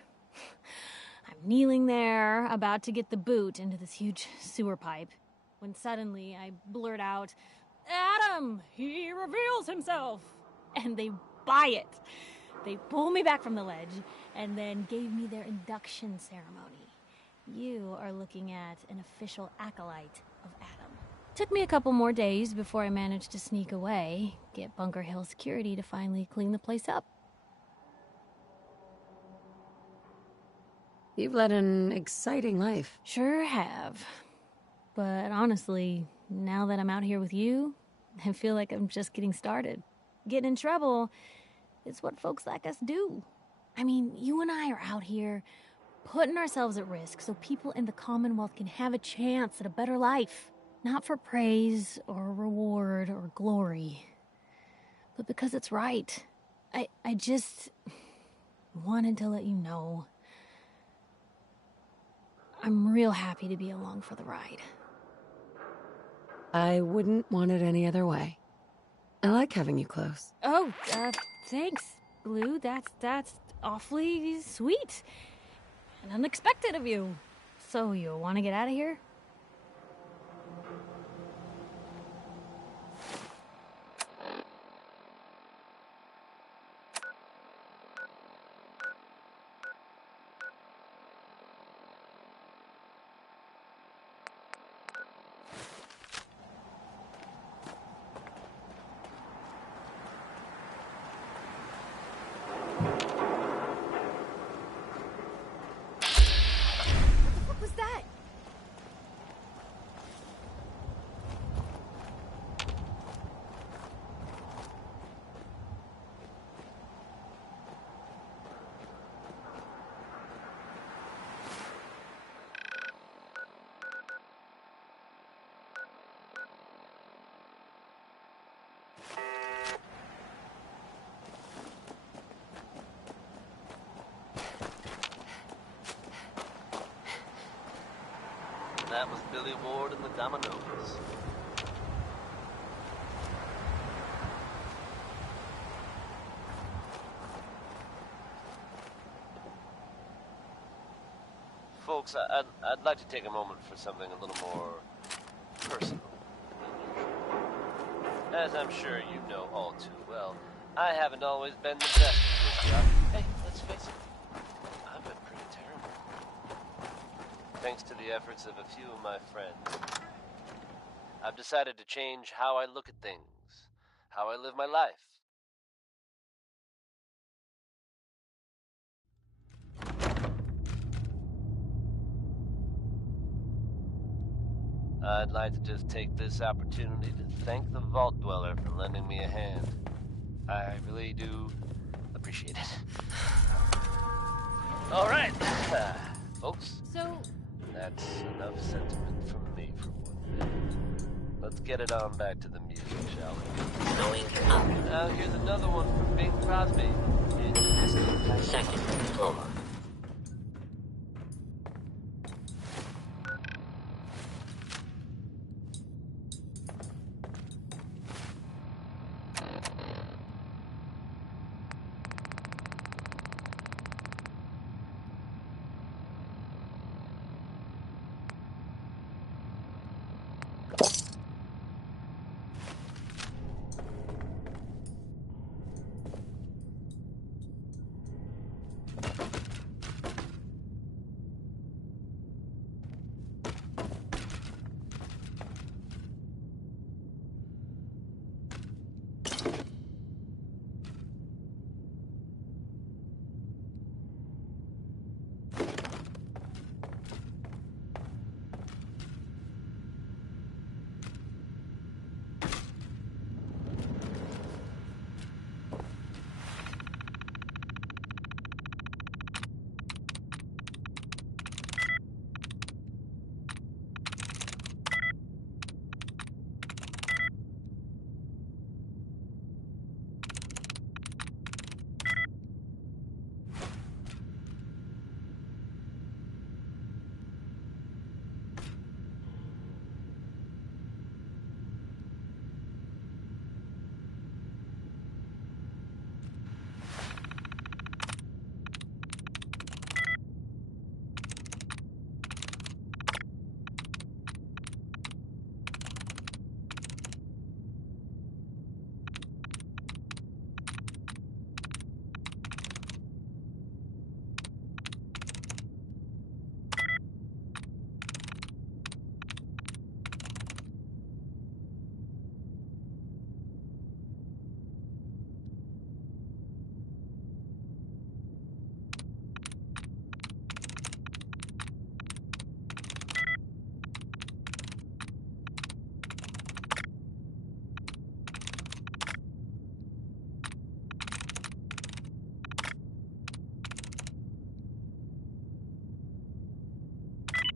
I'm kneeling there, about to get the boot into this huge sewer pipe, when suddenly I blurt out, "Adam! He reveals himself!" And they buy it. They pull me back from the ledge, and then gave me their induction ceremony. You are looking at an official acolyte of Adam. Took me a couple more days before I managed to sneak away, get Bunker Hill security to finally clean the place up. You've led an exciting life. Sure have. But honestly, now that I'm out here with you, I feel like I'm just getting started. Getting in trouble is what folks like us do. I mean, you and I are out here putting ourselves at risk so people in the Commonwealth can have a chance at a better life. Not for praise or reward or glory, but because it's right. I just wanted to let you know I'm real happy to be along for the ride. I wouldn't want it any other way. I like having you close. Oh, thanks, Blue. That's awfully sweet and unexpected of you. So you want to get out of here? was Billy Ward and the Dominoes. Folks, I'd like to take a moment for something a little more personal. As I'm sure you know all too well, I haven't always been the best at this job. Hey, let's face it, I've been pretty terrible. Thanks to the efforts of a few of my friends, I've decided to change how I look at things, how I live my life. I'd like to just take this opportunity to thank the Vault Dweller for lending me a hand. I really do appreciate it. All right, folks. So... That's enough sentiment from me for one day. Let's get it on back to the music, shall we? Going up. Now here's another one from Bing Crosby. Second floor.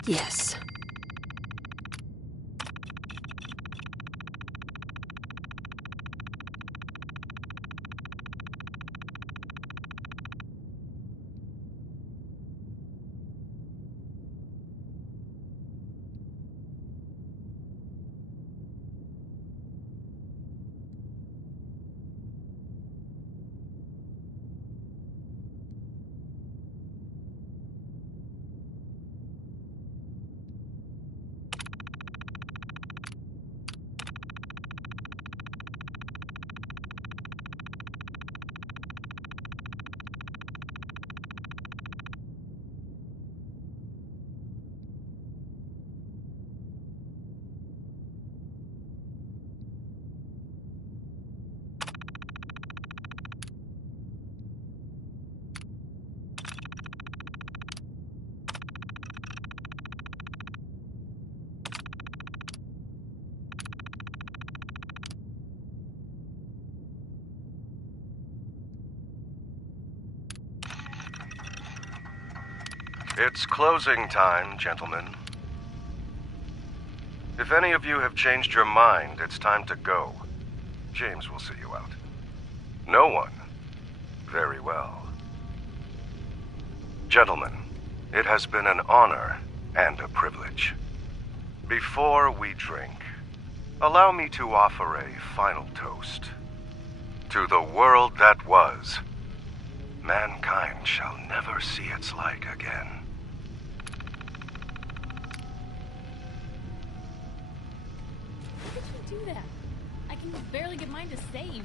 Yes. It's closing time, gentlemen. If any of you have changed your mind, it's time to go. James will see you out. No one? Very well. Gentlemen, it has been an honor and a privilege. Before we drink, allow me to offer a final toast. To the world that was, mankind shall never see its like again. How did you do that? I can barely get mine to save.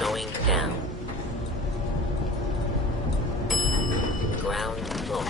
Going down. Ground floor.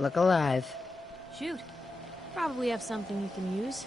Look alive. Shoot. Probably have something you can use.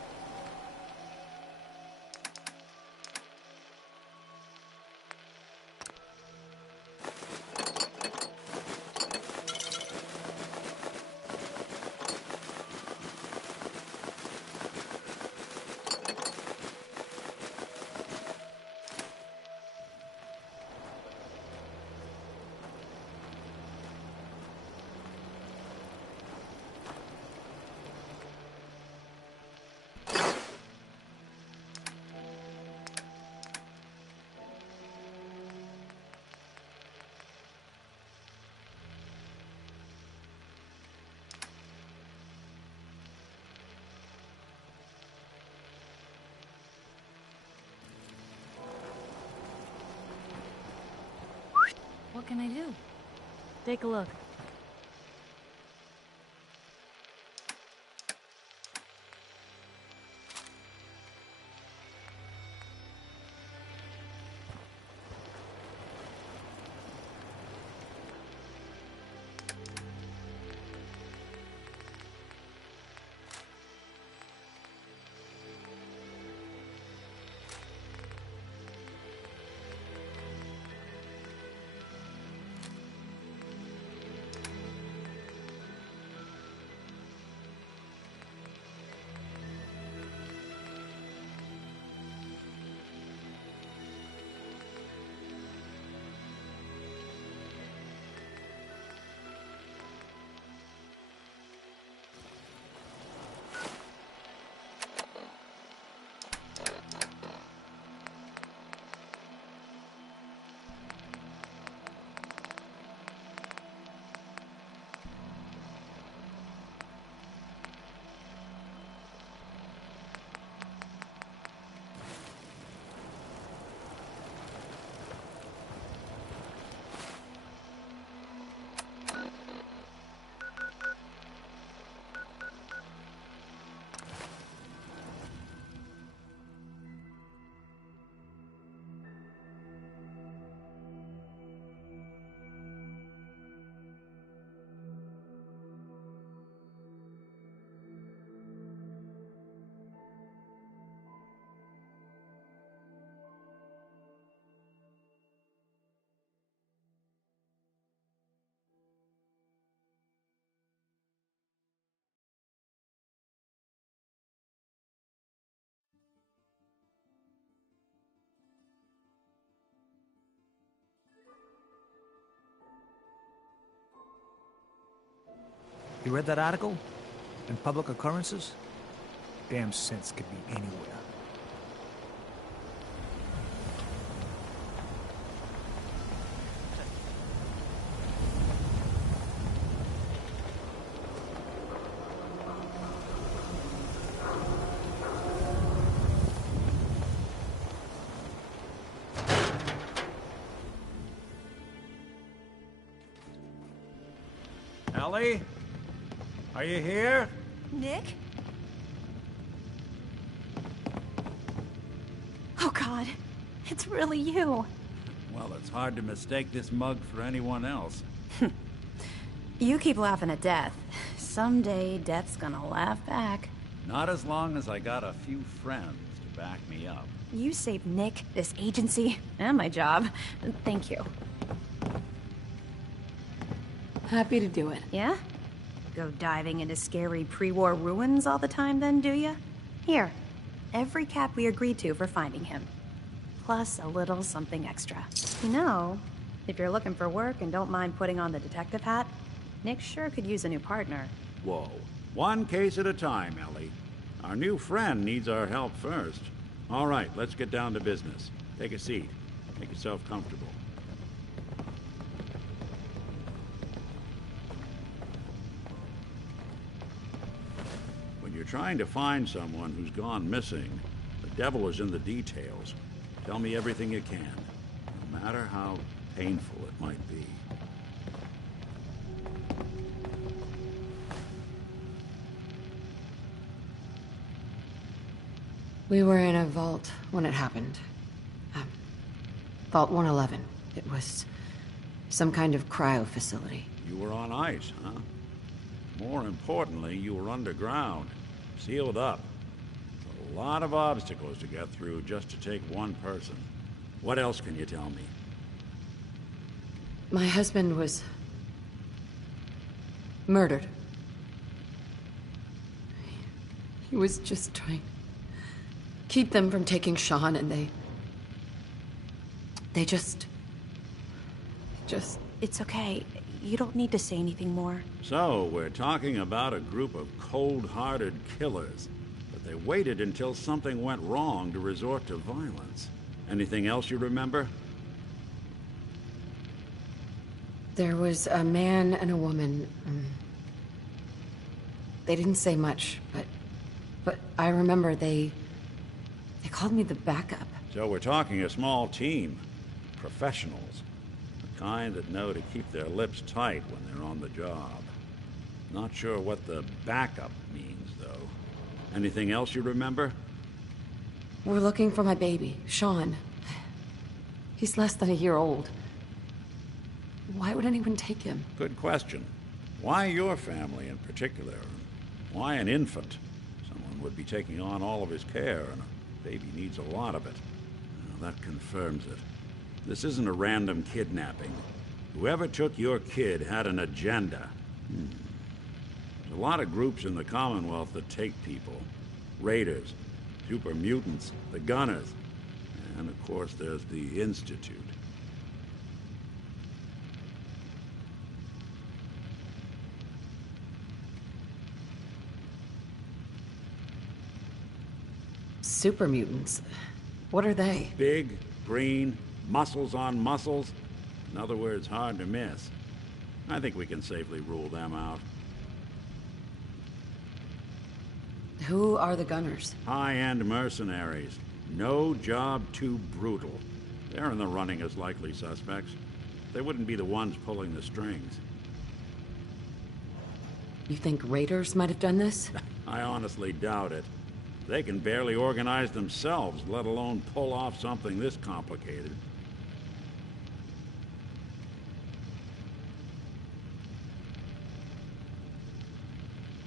What can I do? Take a look. You read that article? In Public Occurrences? Damn sense could be anywhere. Ellie? Are you here? Nick? Oh God, it's really you. Well, it's hard to mistake this mug for anyone else. You keep laughing at death. Someday, death's gonna laugh back. Not as long as I got a few friends to back me up. You saved Nick, this agency, and my job. Thank you. Happy to do it. Yeah? Go diving into scary pre-war ruins all the time then, do ya? Here, every cap we agreed to for finding him. Plus a little something extra. You know, if you're looking for work and don't mind putting on the detective hat, Nick sure could use a new partner. Whoa. One case at a time, Ellie. Our new friend needs our help first. All right, let's get down to business. Take a seat. Make yourself comfortable. When you're trying to find someone who's gone missing, the devil is in the details. Tell me everything you can, no matter how painful it might be. We were in a vault when it happened. Vault 111. It was some kind of cryo facility. You were on ice, huh? More importantly, you were underground, sealed up. A lot of obstacles to get through just to take one person. What else can you tell me? My husband was murdered. He was just trying to keep them from taking Sean, and they just... It's okay. You don't need to say anything more. So, we're talking about a group of cold-hearted killers, but they waited until something went wrong to resort to violence. Anything else you remember? There was a man and a woman. They didn't say much, but I remember they called me the backup. So we're talking a small team. Professionals. The kind that know to keep their lips tight when they're on the job. Not sure what the backup means, though. Anything else you remember? We're looking for my baby, Sean. He's less than a year old. Why would anyone take him? Good question. Why your family in particular? Why an infant? Someone would be taking on all of his care, and a baby needs a lot of it. Well, that confirms it. This isn't a random kidnapping. Whoever took your kid had an agenda. There's a lot of groups in the Commonwealth that take people. Raiders, super mutants, the Gunners, and of course there's the Institute. Super mutants? What are they? Big, green, muscles on muscles. In other words, hard to miss. I think we can safely rule them out. Who are the Gunners? High-end mercenaries. No job too brutal. They're in the running as likely suspects. They wouldn't be the ones pulling the strings. You think raiders might have done this? I honestly doubt it. They can barely organize themselves, let alone pull off something this complicated.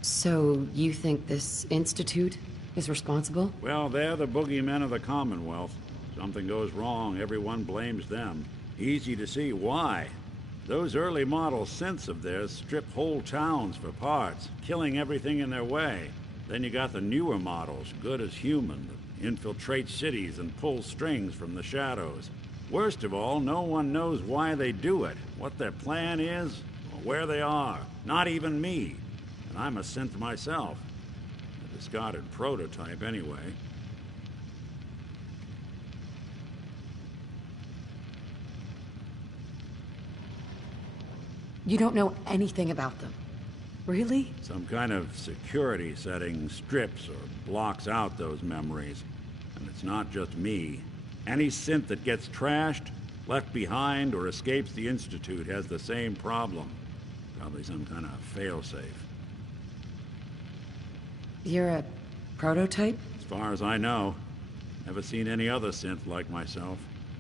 So, you think this Institute is responsible? Well, they're the boogeymen of the Commonwealth. Something goes wrong, everyone blames them. Easy to see why. Those early model synths of theirs strip whole towns for parts, killing everything in their way. Then you got the newer models, good as human, that infiltrate cities and pull strings from the shadows. Worst of all, no one knows why they do it, what their plan is, or where they are. Not even me. And I'm a synth myself. A discarded prototype, anyway. You don't know anything about them. Really? Some kind of security setting strips or blocks out those memories. And it's not just me. Any synth that gets trashed, left behind, or escapes the Institute has the same problem. Probably some kind of failsafe. You're a prototype? As far as I know. Never seen any other synth like myself.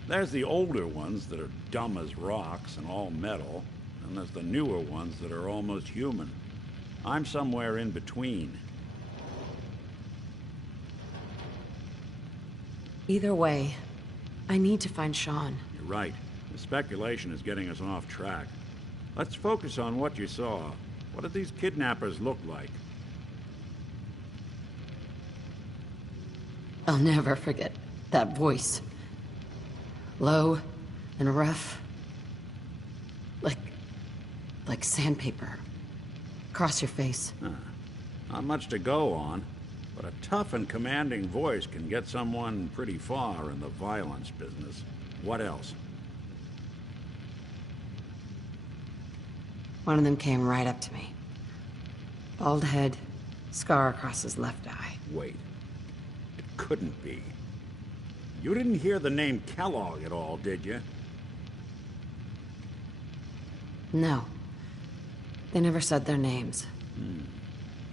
There's the older ones that are dumb as rocks and all metal. And there's the newer ones that are almost human. I'm somewhere in between. Either way, I need to find Sean. You're right. The speculation is getting us off track. Let's focus on what you saw. What did these kidnappers look like? I'll never forget that voice. Low and rough. Like sandpaper. Across your face. Not much to go on, but a tough and commanding voice can get someone pretty far in the violence business. What else? One of them came right up to me. Bald head, scar across his left eye. Wait. It couldn't be. You didn't hear the name Kellogg at all, did you? No. They never said their names.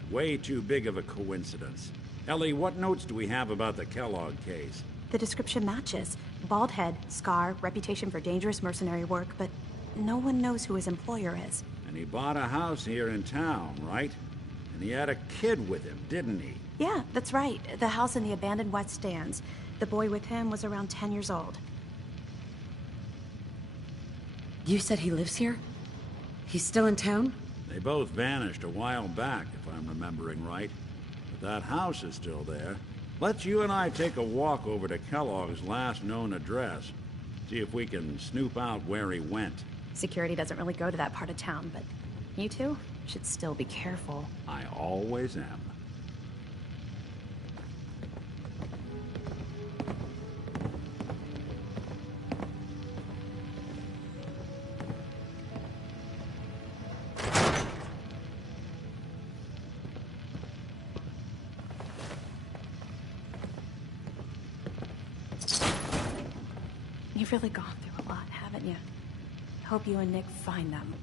Way too big of a coincidence. Ellie, what notes do we have about the Kellogg case? The description matches. Bald head, scar, reputation for dangerous mercenary work, but no one knows who his employer is. And he bought a house here in town, right? And he had a kid with him, didn't he? Yeah, that's right. The house in the abandoned West Stands. The boy with him was around 10 years old. You said he lives here? He's still in town? They both vanished a while back, if I'm remembering right. But that house is still there. Let's you and I take a walk over to Kellogg's last known address. See if we can snoop out where he went. Security doesn't really go to that part of town, but you two should still be careful. I always am. You've really gone through a lot, haven't you? Hope you and Nick find them.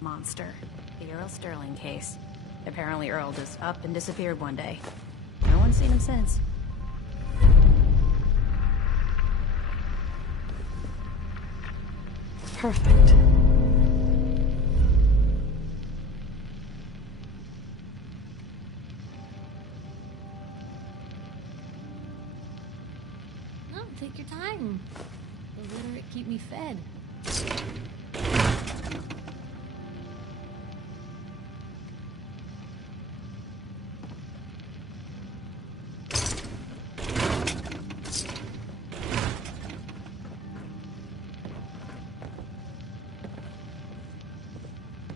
Monster. The Earl Sterling case. Apparently Earl just up and disappeared one day. No one's seen him since. Perfect. No, take your time. The literate keep me fed.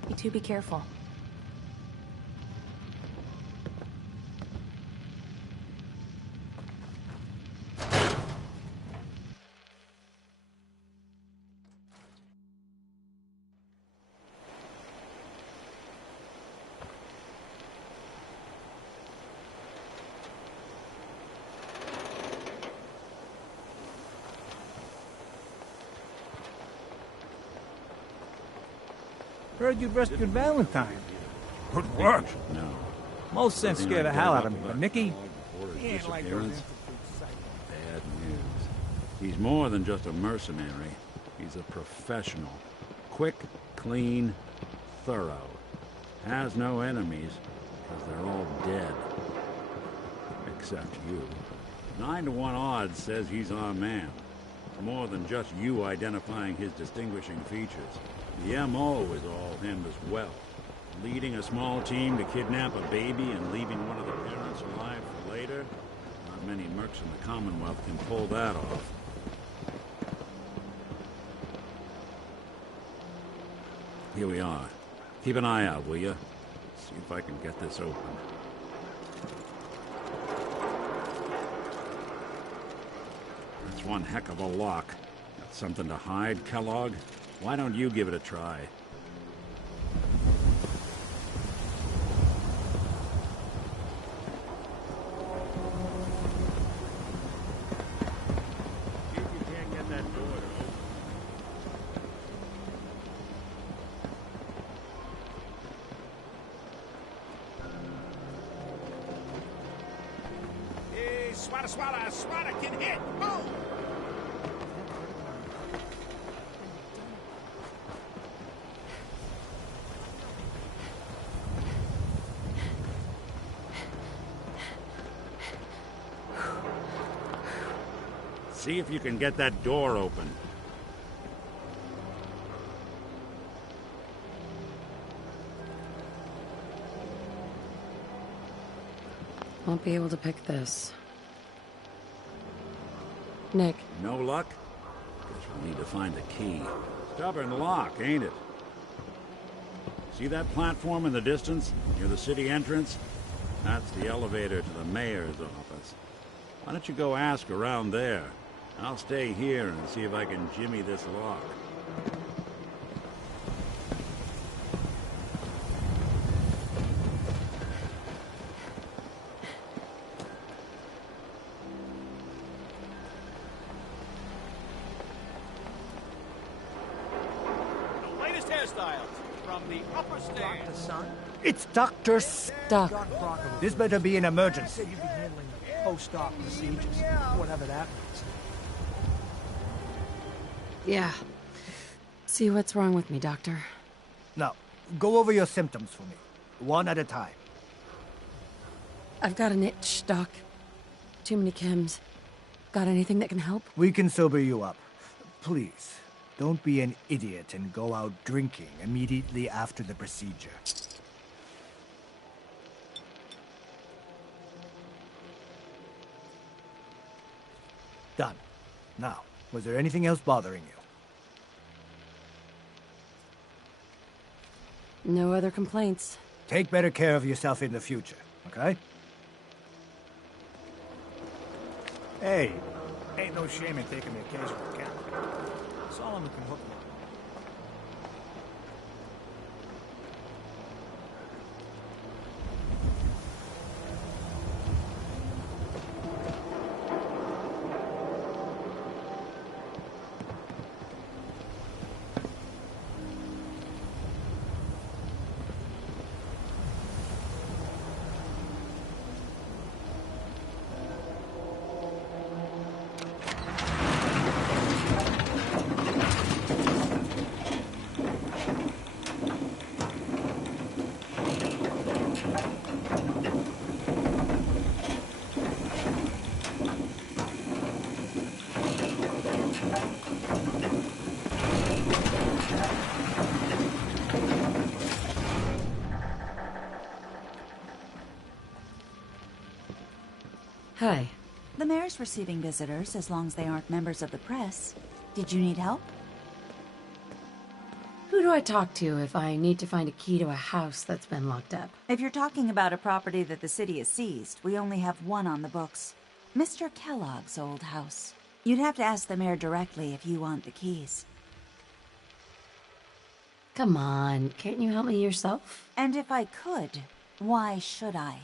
You two be careful. Heard you rescued Valentine. Good work. No. Most sense scared the hell out of me, but Nicky, he ain't like those Disappearance? Bad news. He's more than just a mercenary. He's a professional. Quick, clean, thorough. Has no enemies, because they're all dead. Except you. 9 to 1 odds says he's our man. It's more than just you identifying his distinguishing features. The M.O. is all him as well. Leading a small team to kidnap a baby and leaving one of the parents alive for later? Not many mercs in the Commonwealth can pull that off. Here we are. Keep an eye out, will you? See if I can get this open. That's one heck of a lock. Got something to hide, Kellogg? Why don't you give it a try? See if you can't get that door to open. Hey, swata can hit. Boom! See if you can get that door open. Won't be able to pick this. Nick. No luck? Guess we'll need to find a key. Stubborn lock, ain't it? See that platform in the distance, near the city entrance? That's the elevator to the mayor's office. Why don't you go ask around there? I'll stay here and see if I can jimmy this lock. hairstyles from the upper stands. It's Dr. Stuck. This better be an emergency. You'd be handling post-op procedures, whatever that means. Yeah. See what's wrong with me, Doctor. Now, go over your symptoms for me, one at a time. I've got an itch, Doc. Too many chems. Got anything that can help? We can sober you up. Please, don't be an idiot and go out drinking immediately after the procedure. Done. Now, was there anything else bothering you? No other complaints. Take better care of yourself in the future, okay? Hey, ain't no shame in taking the occasional cap. Solomon can hook me. Hi. The mayor's receiving visitors as long as they aren't members of the press. Did you need help? Who do I talk to if I need to find a key to a house that's been locked up? If you're talking about a property that the city has seized, we only have one on the books. Mr. Kellogg's old house. You'd have to ask the mayor directly if you want the keys. Come on, can't you help me yourself? And if I could, why should I?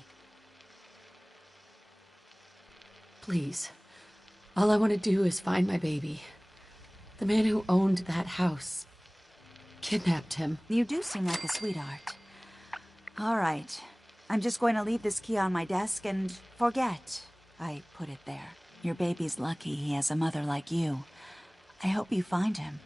Please. All I want to do is find my baby. The man who owned that house kidnapped him. You do seem like a sweetheart. All right. I'm just going to leave this key on my desk and forget I put it there. Your baby's lucky he has a mother like you. I hope you find him.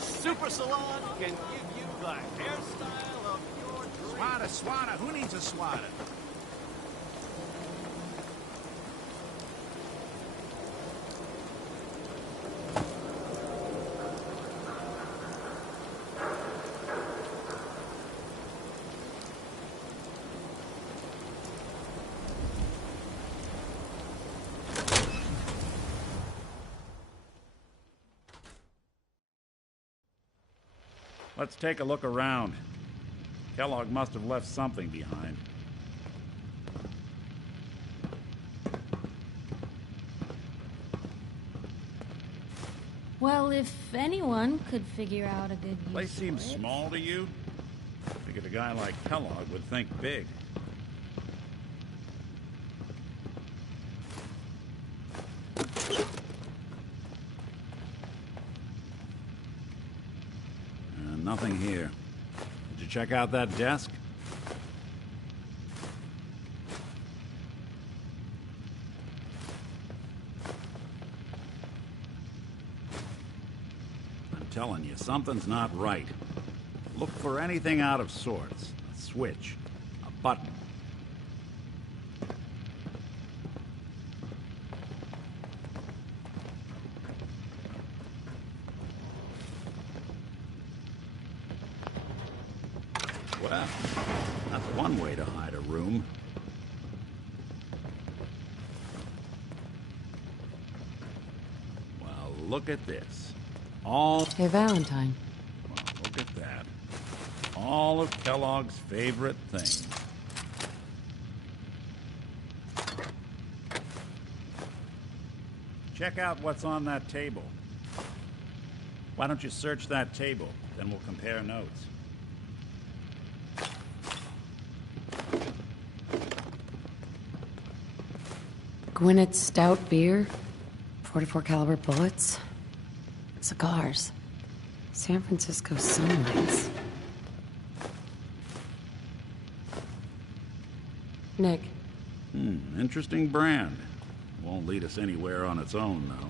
Super Salon can give you the hairstyle of your dreams. Swatter. Who needs a swatter? Let's take a look around. Kellogg must have left something behind. Well, if anyone could figure out a good use Place seems for it. small to you? Figured a guy like Kellogg would think big. Nothing here. Did you check out that desk? I'm telling you, something's not right. Look for anything out of sorts. A switch. A button. Well, that's one way to hide a room. Well, look at this. Hey, Valentine. Well, look at that. All of Kellogg's favorite things. Check out what's on that table. Why don't you search that table? Then we'll compare notes. Gwinnett Stout beer, 44 caliber bullets, cigars, San Francisco sunlights. Nick. Interesting brand. Won't lead us anywhere on its own, though.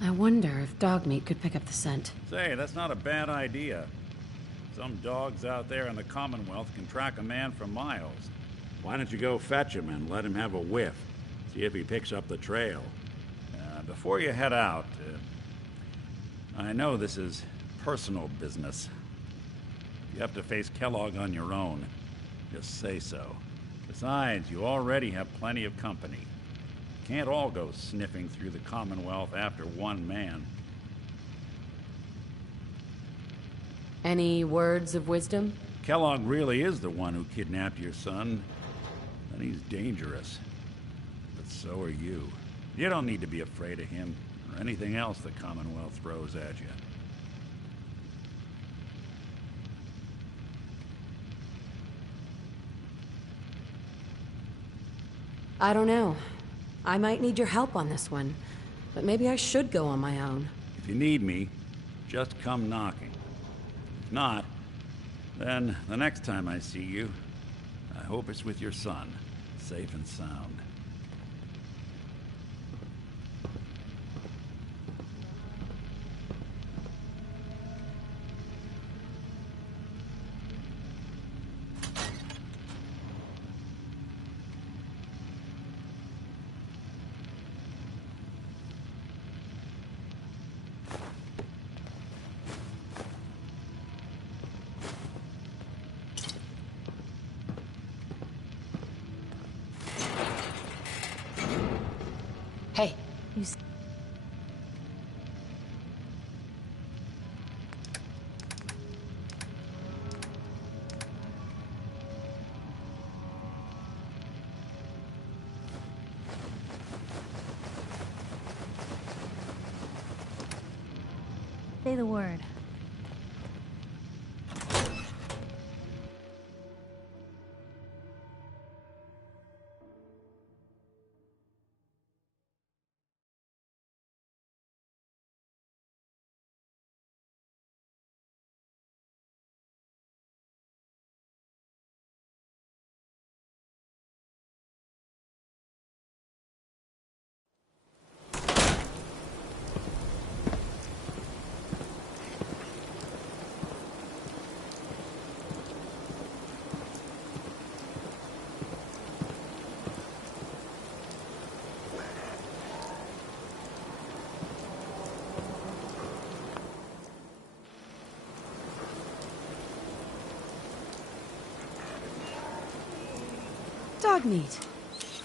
I wonder if dog meat could pick up the scent. Say, that's not a bad idea. Some dogs out there in the Commonwealth can track a man for miles. Why don't you go fetch him and let him have a whiff? See if he picks up the trail. Before you head out, I know this is personal business. If you have to face Kellogg on your own, just say so. Besides, you already have plenty of company. Can't all go sniffing through the Commonwealth after one man. Any words of wisdom? Kellogg really is the one who kidnapped your son. And he's dangerous. But so are you. You don't need to be afraid of him or anything else the Commonwealth throws at you. I don't know. I might need your help on this one, but maybe I should go on my own. If you need me, just come knocking. If not, then the next time I see you, I hope it's with your son, safe and sound. Hey. Say the word. Dog meat.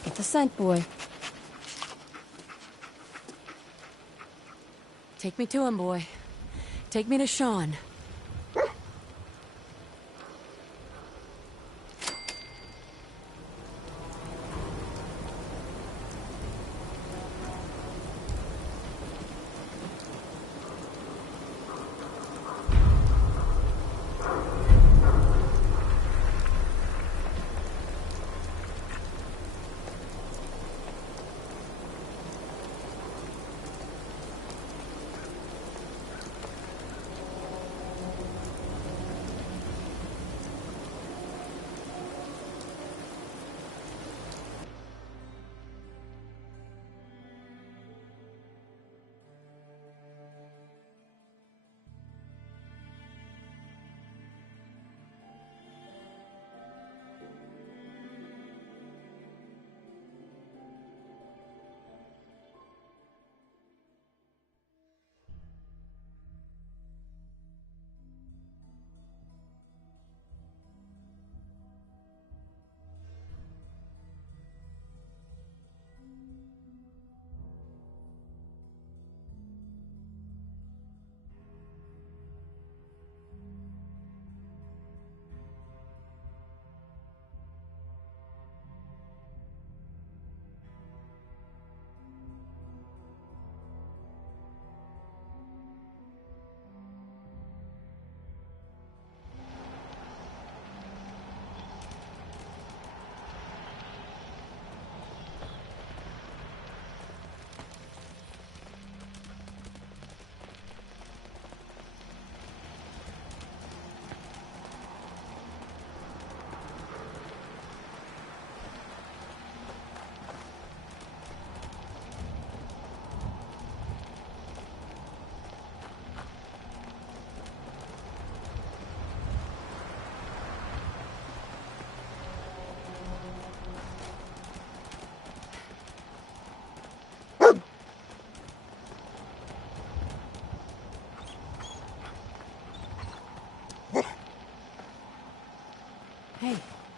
Get the scent, boy. Take me to him, boy. Take me to Sean.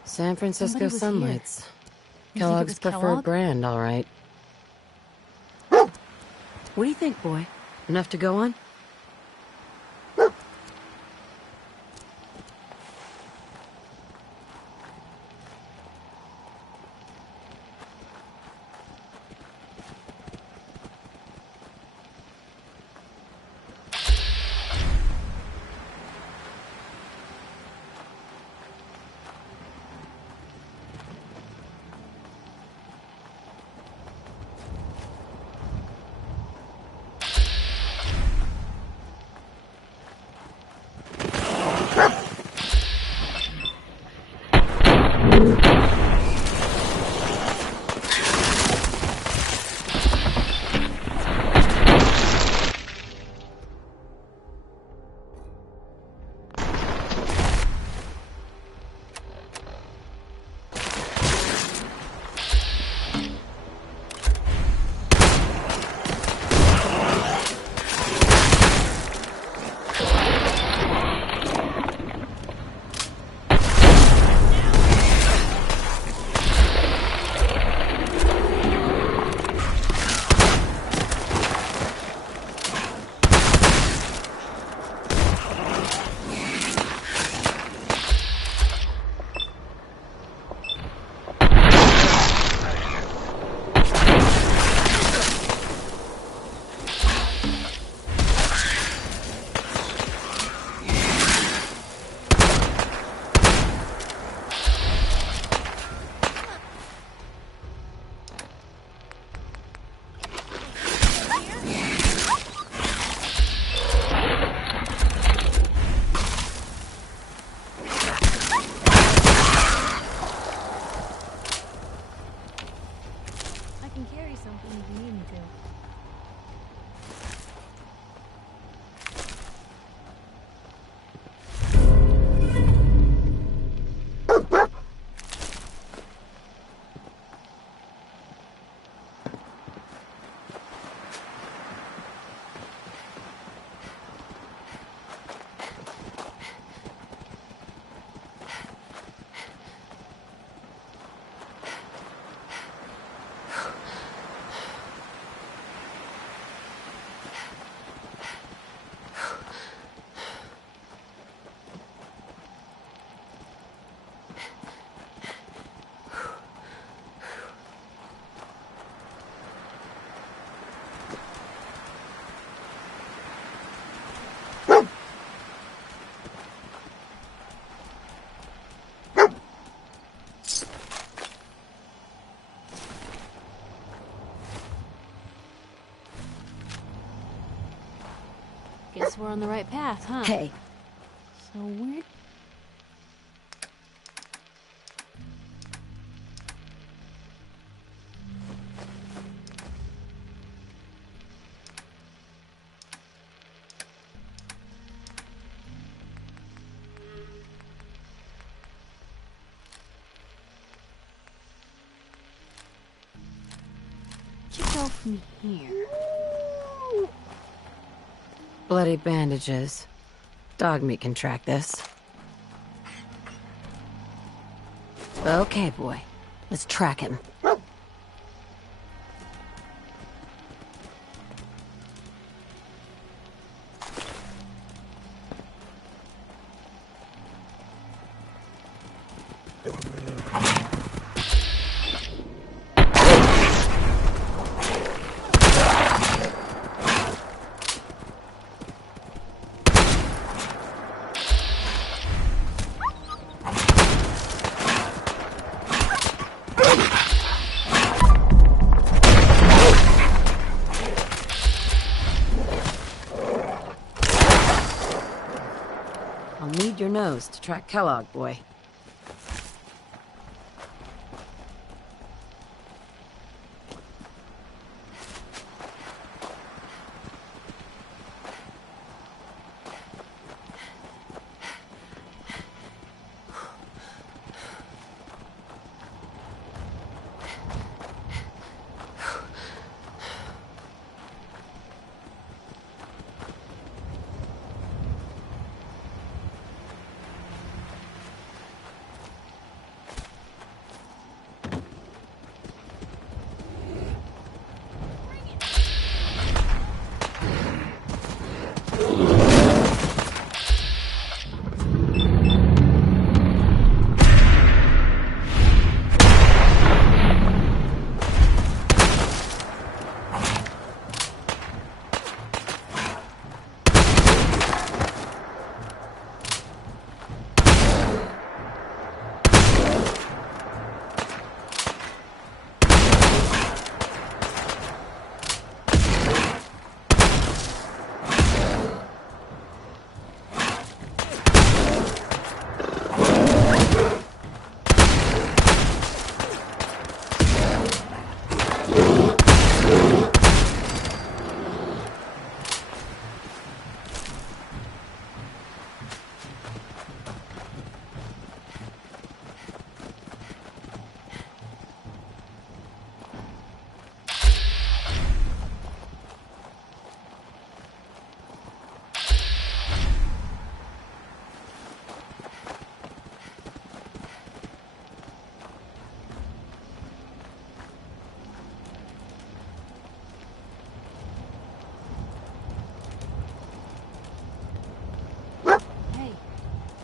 San Francisco Somebody was Sunlights. here. You think it Kellogg's was preferred Kellogg? brand, all right. What do you think, boy? Enough to go on? I can carry something if you need me to. Guess we're on the right path, huh? Hey. So where... Where'd you go from here? Bloody bandages. Dog meat can track this. Okay, boy. Let's track him. I'll need your nose to track Kellogg, boy.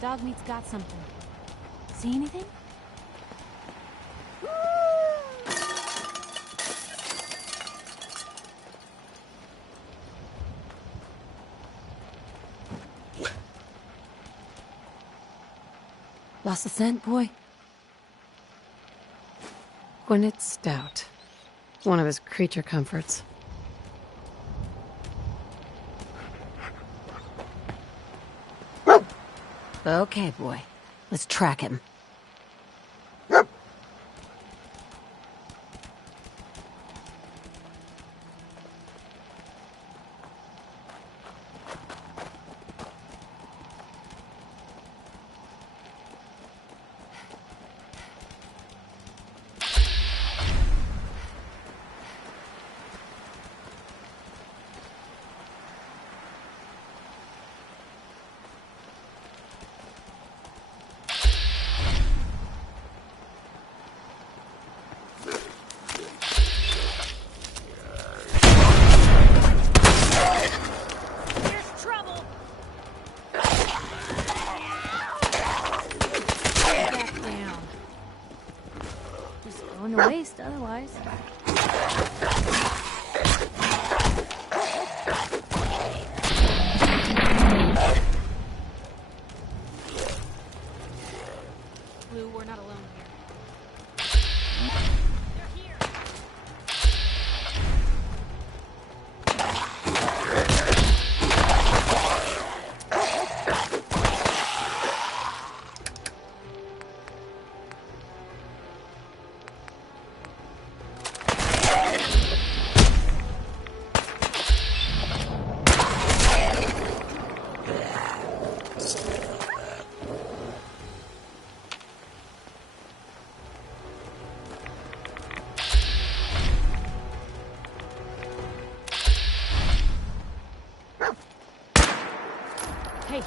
Dog meat's got something. See anything? Lost the scent, boy? Gwyneth Stout. One of his creature comforts. Okay, boy. Let's track him. Going to waste otherwise. Blue, we're not alone here. They're here. Hey.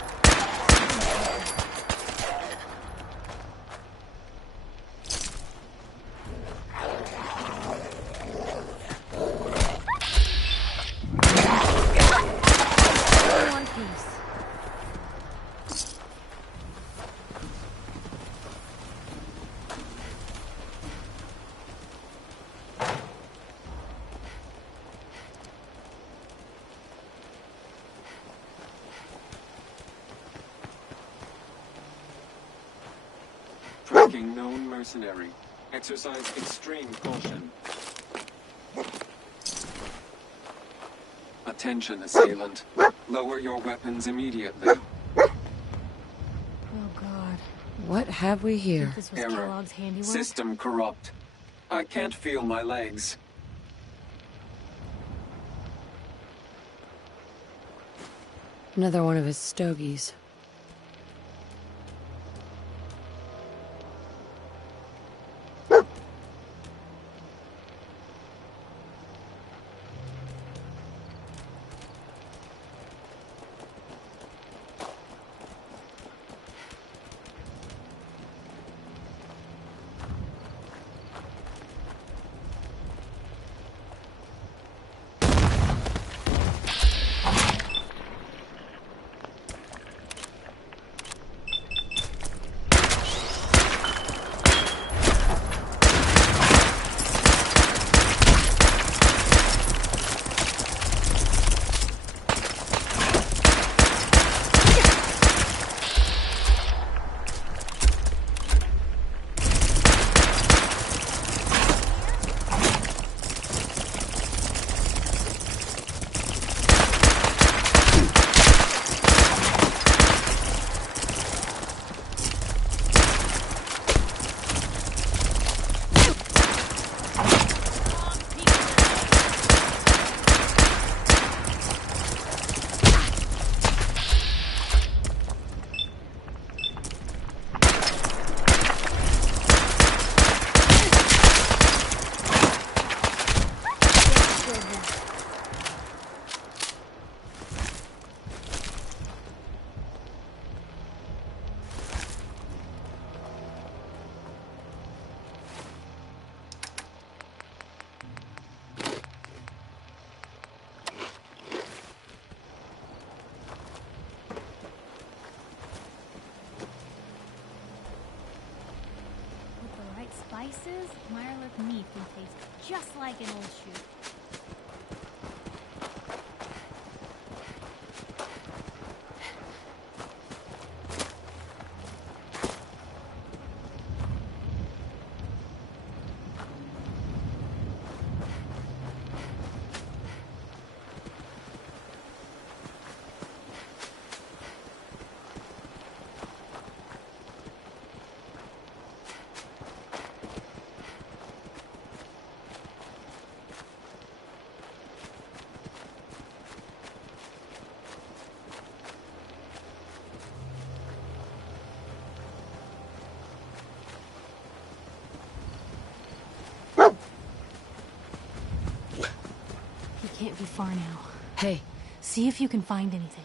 One piece. Tracking known mercenary. Exercise extreme caution. Attention, assailant. Lower your weapons immediately. Oh, God. What have we here? This was Error. Kellogg's handiwork? System corrupt. I can't feel my legs. Another one of his stogies. spices, Mirelith meat can taste just like an old shoe. Can't be far now. Hey. See if you can find anything.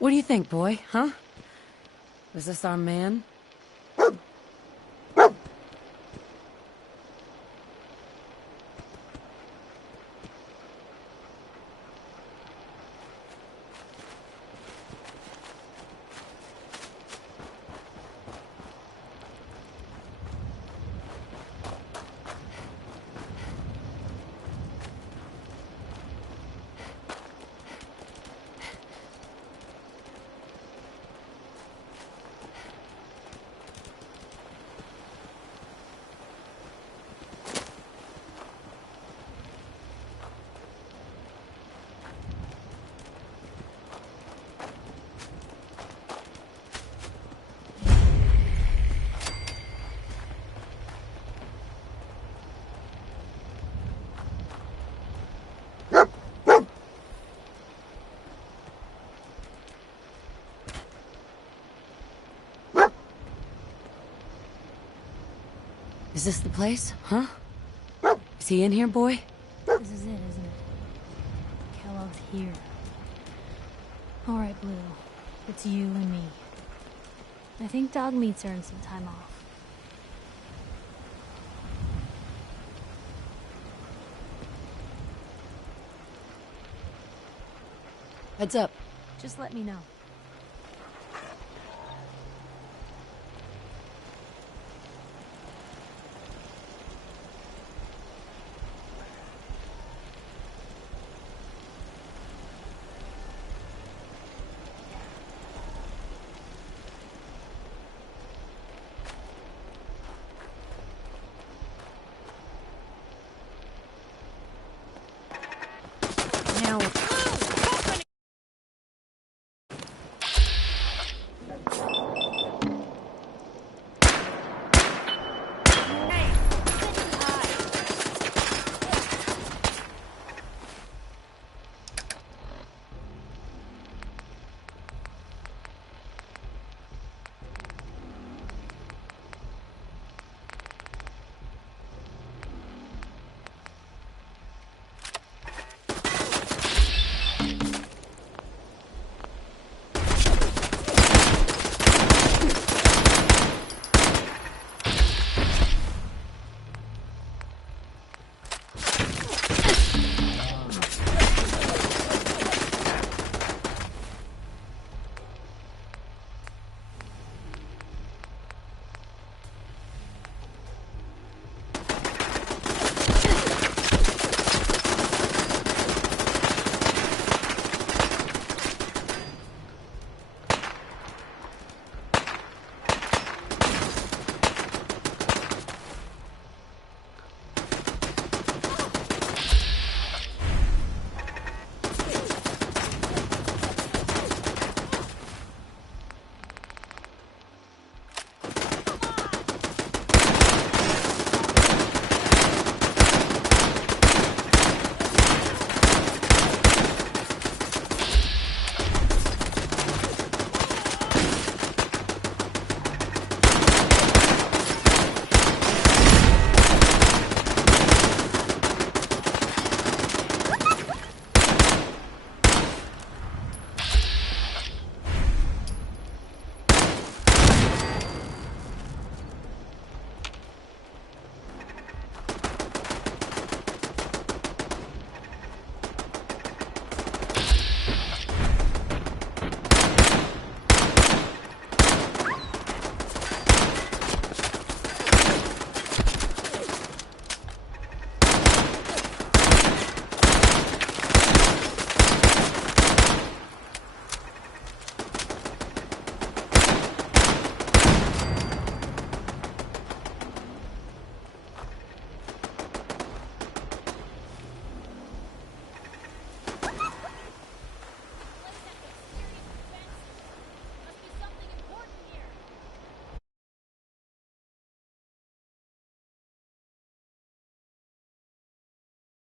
What do you think, boy? Huh? Is this our man? Is this the place? Huh? Is he in here, boy? This is it, isn't it? Kellogg's here. All right, Blue. It's you and me. I think Dog Meat's earned some time off. Heads up. Just let me know.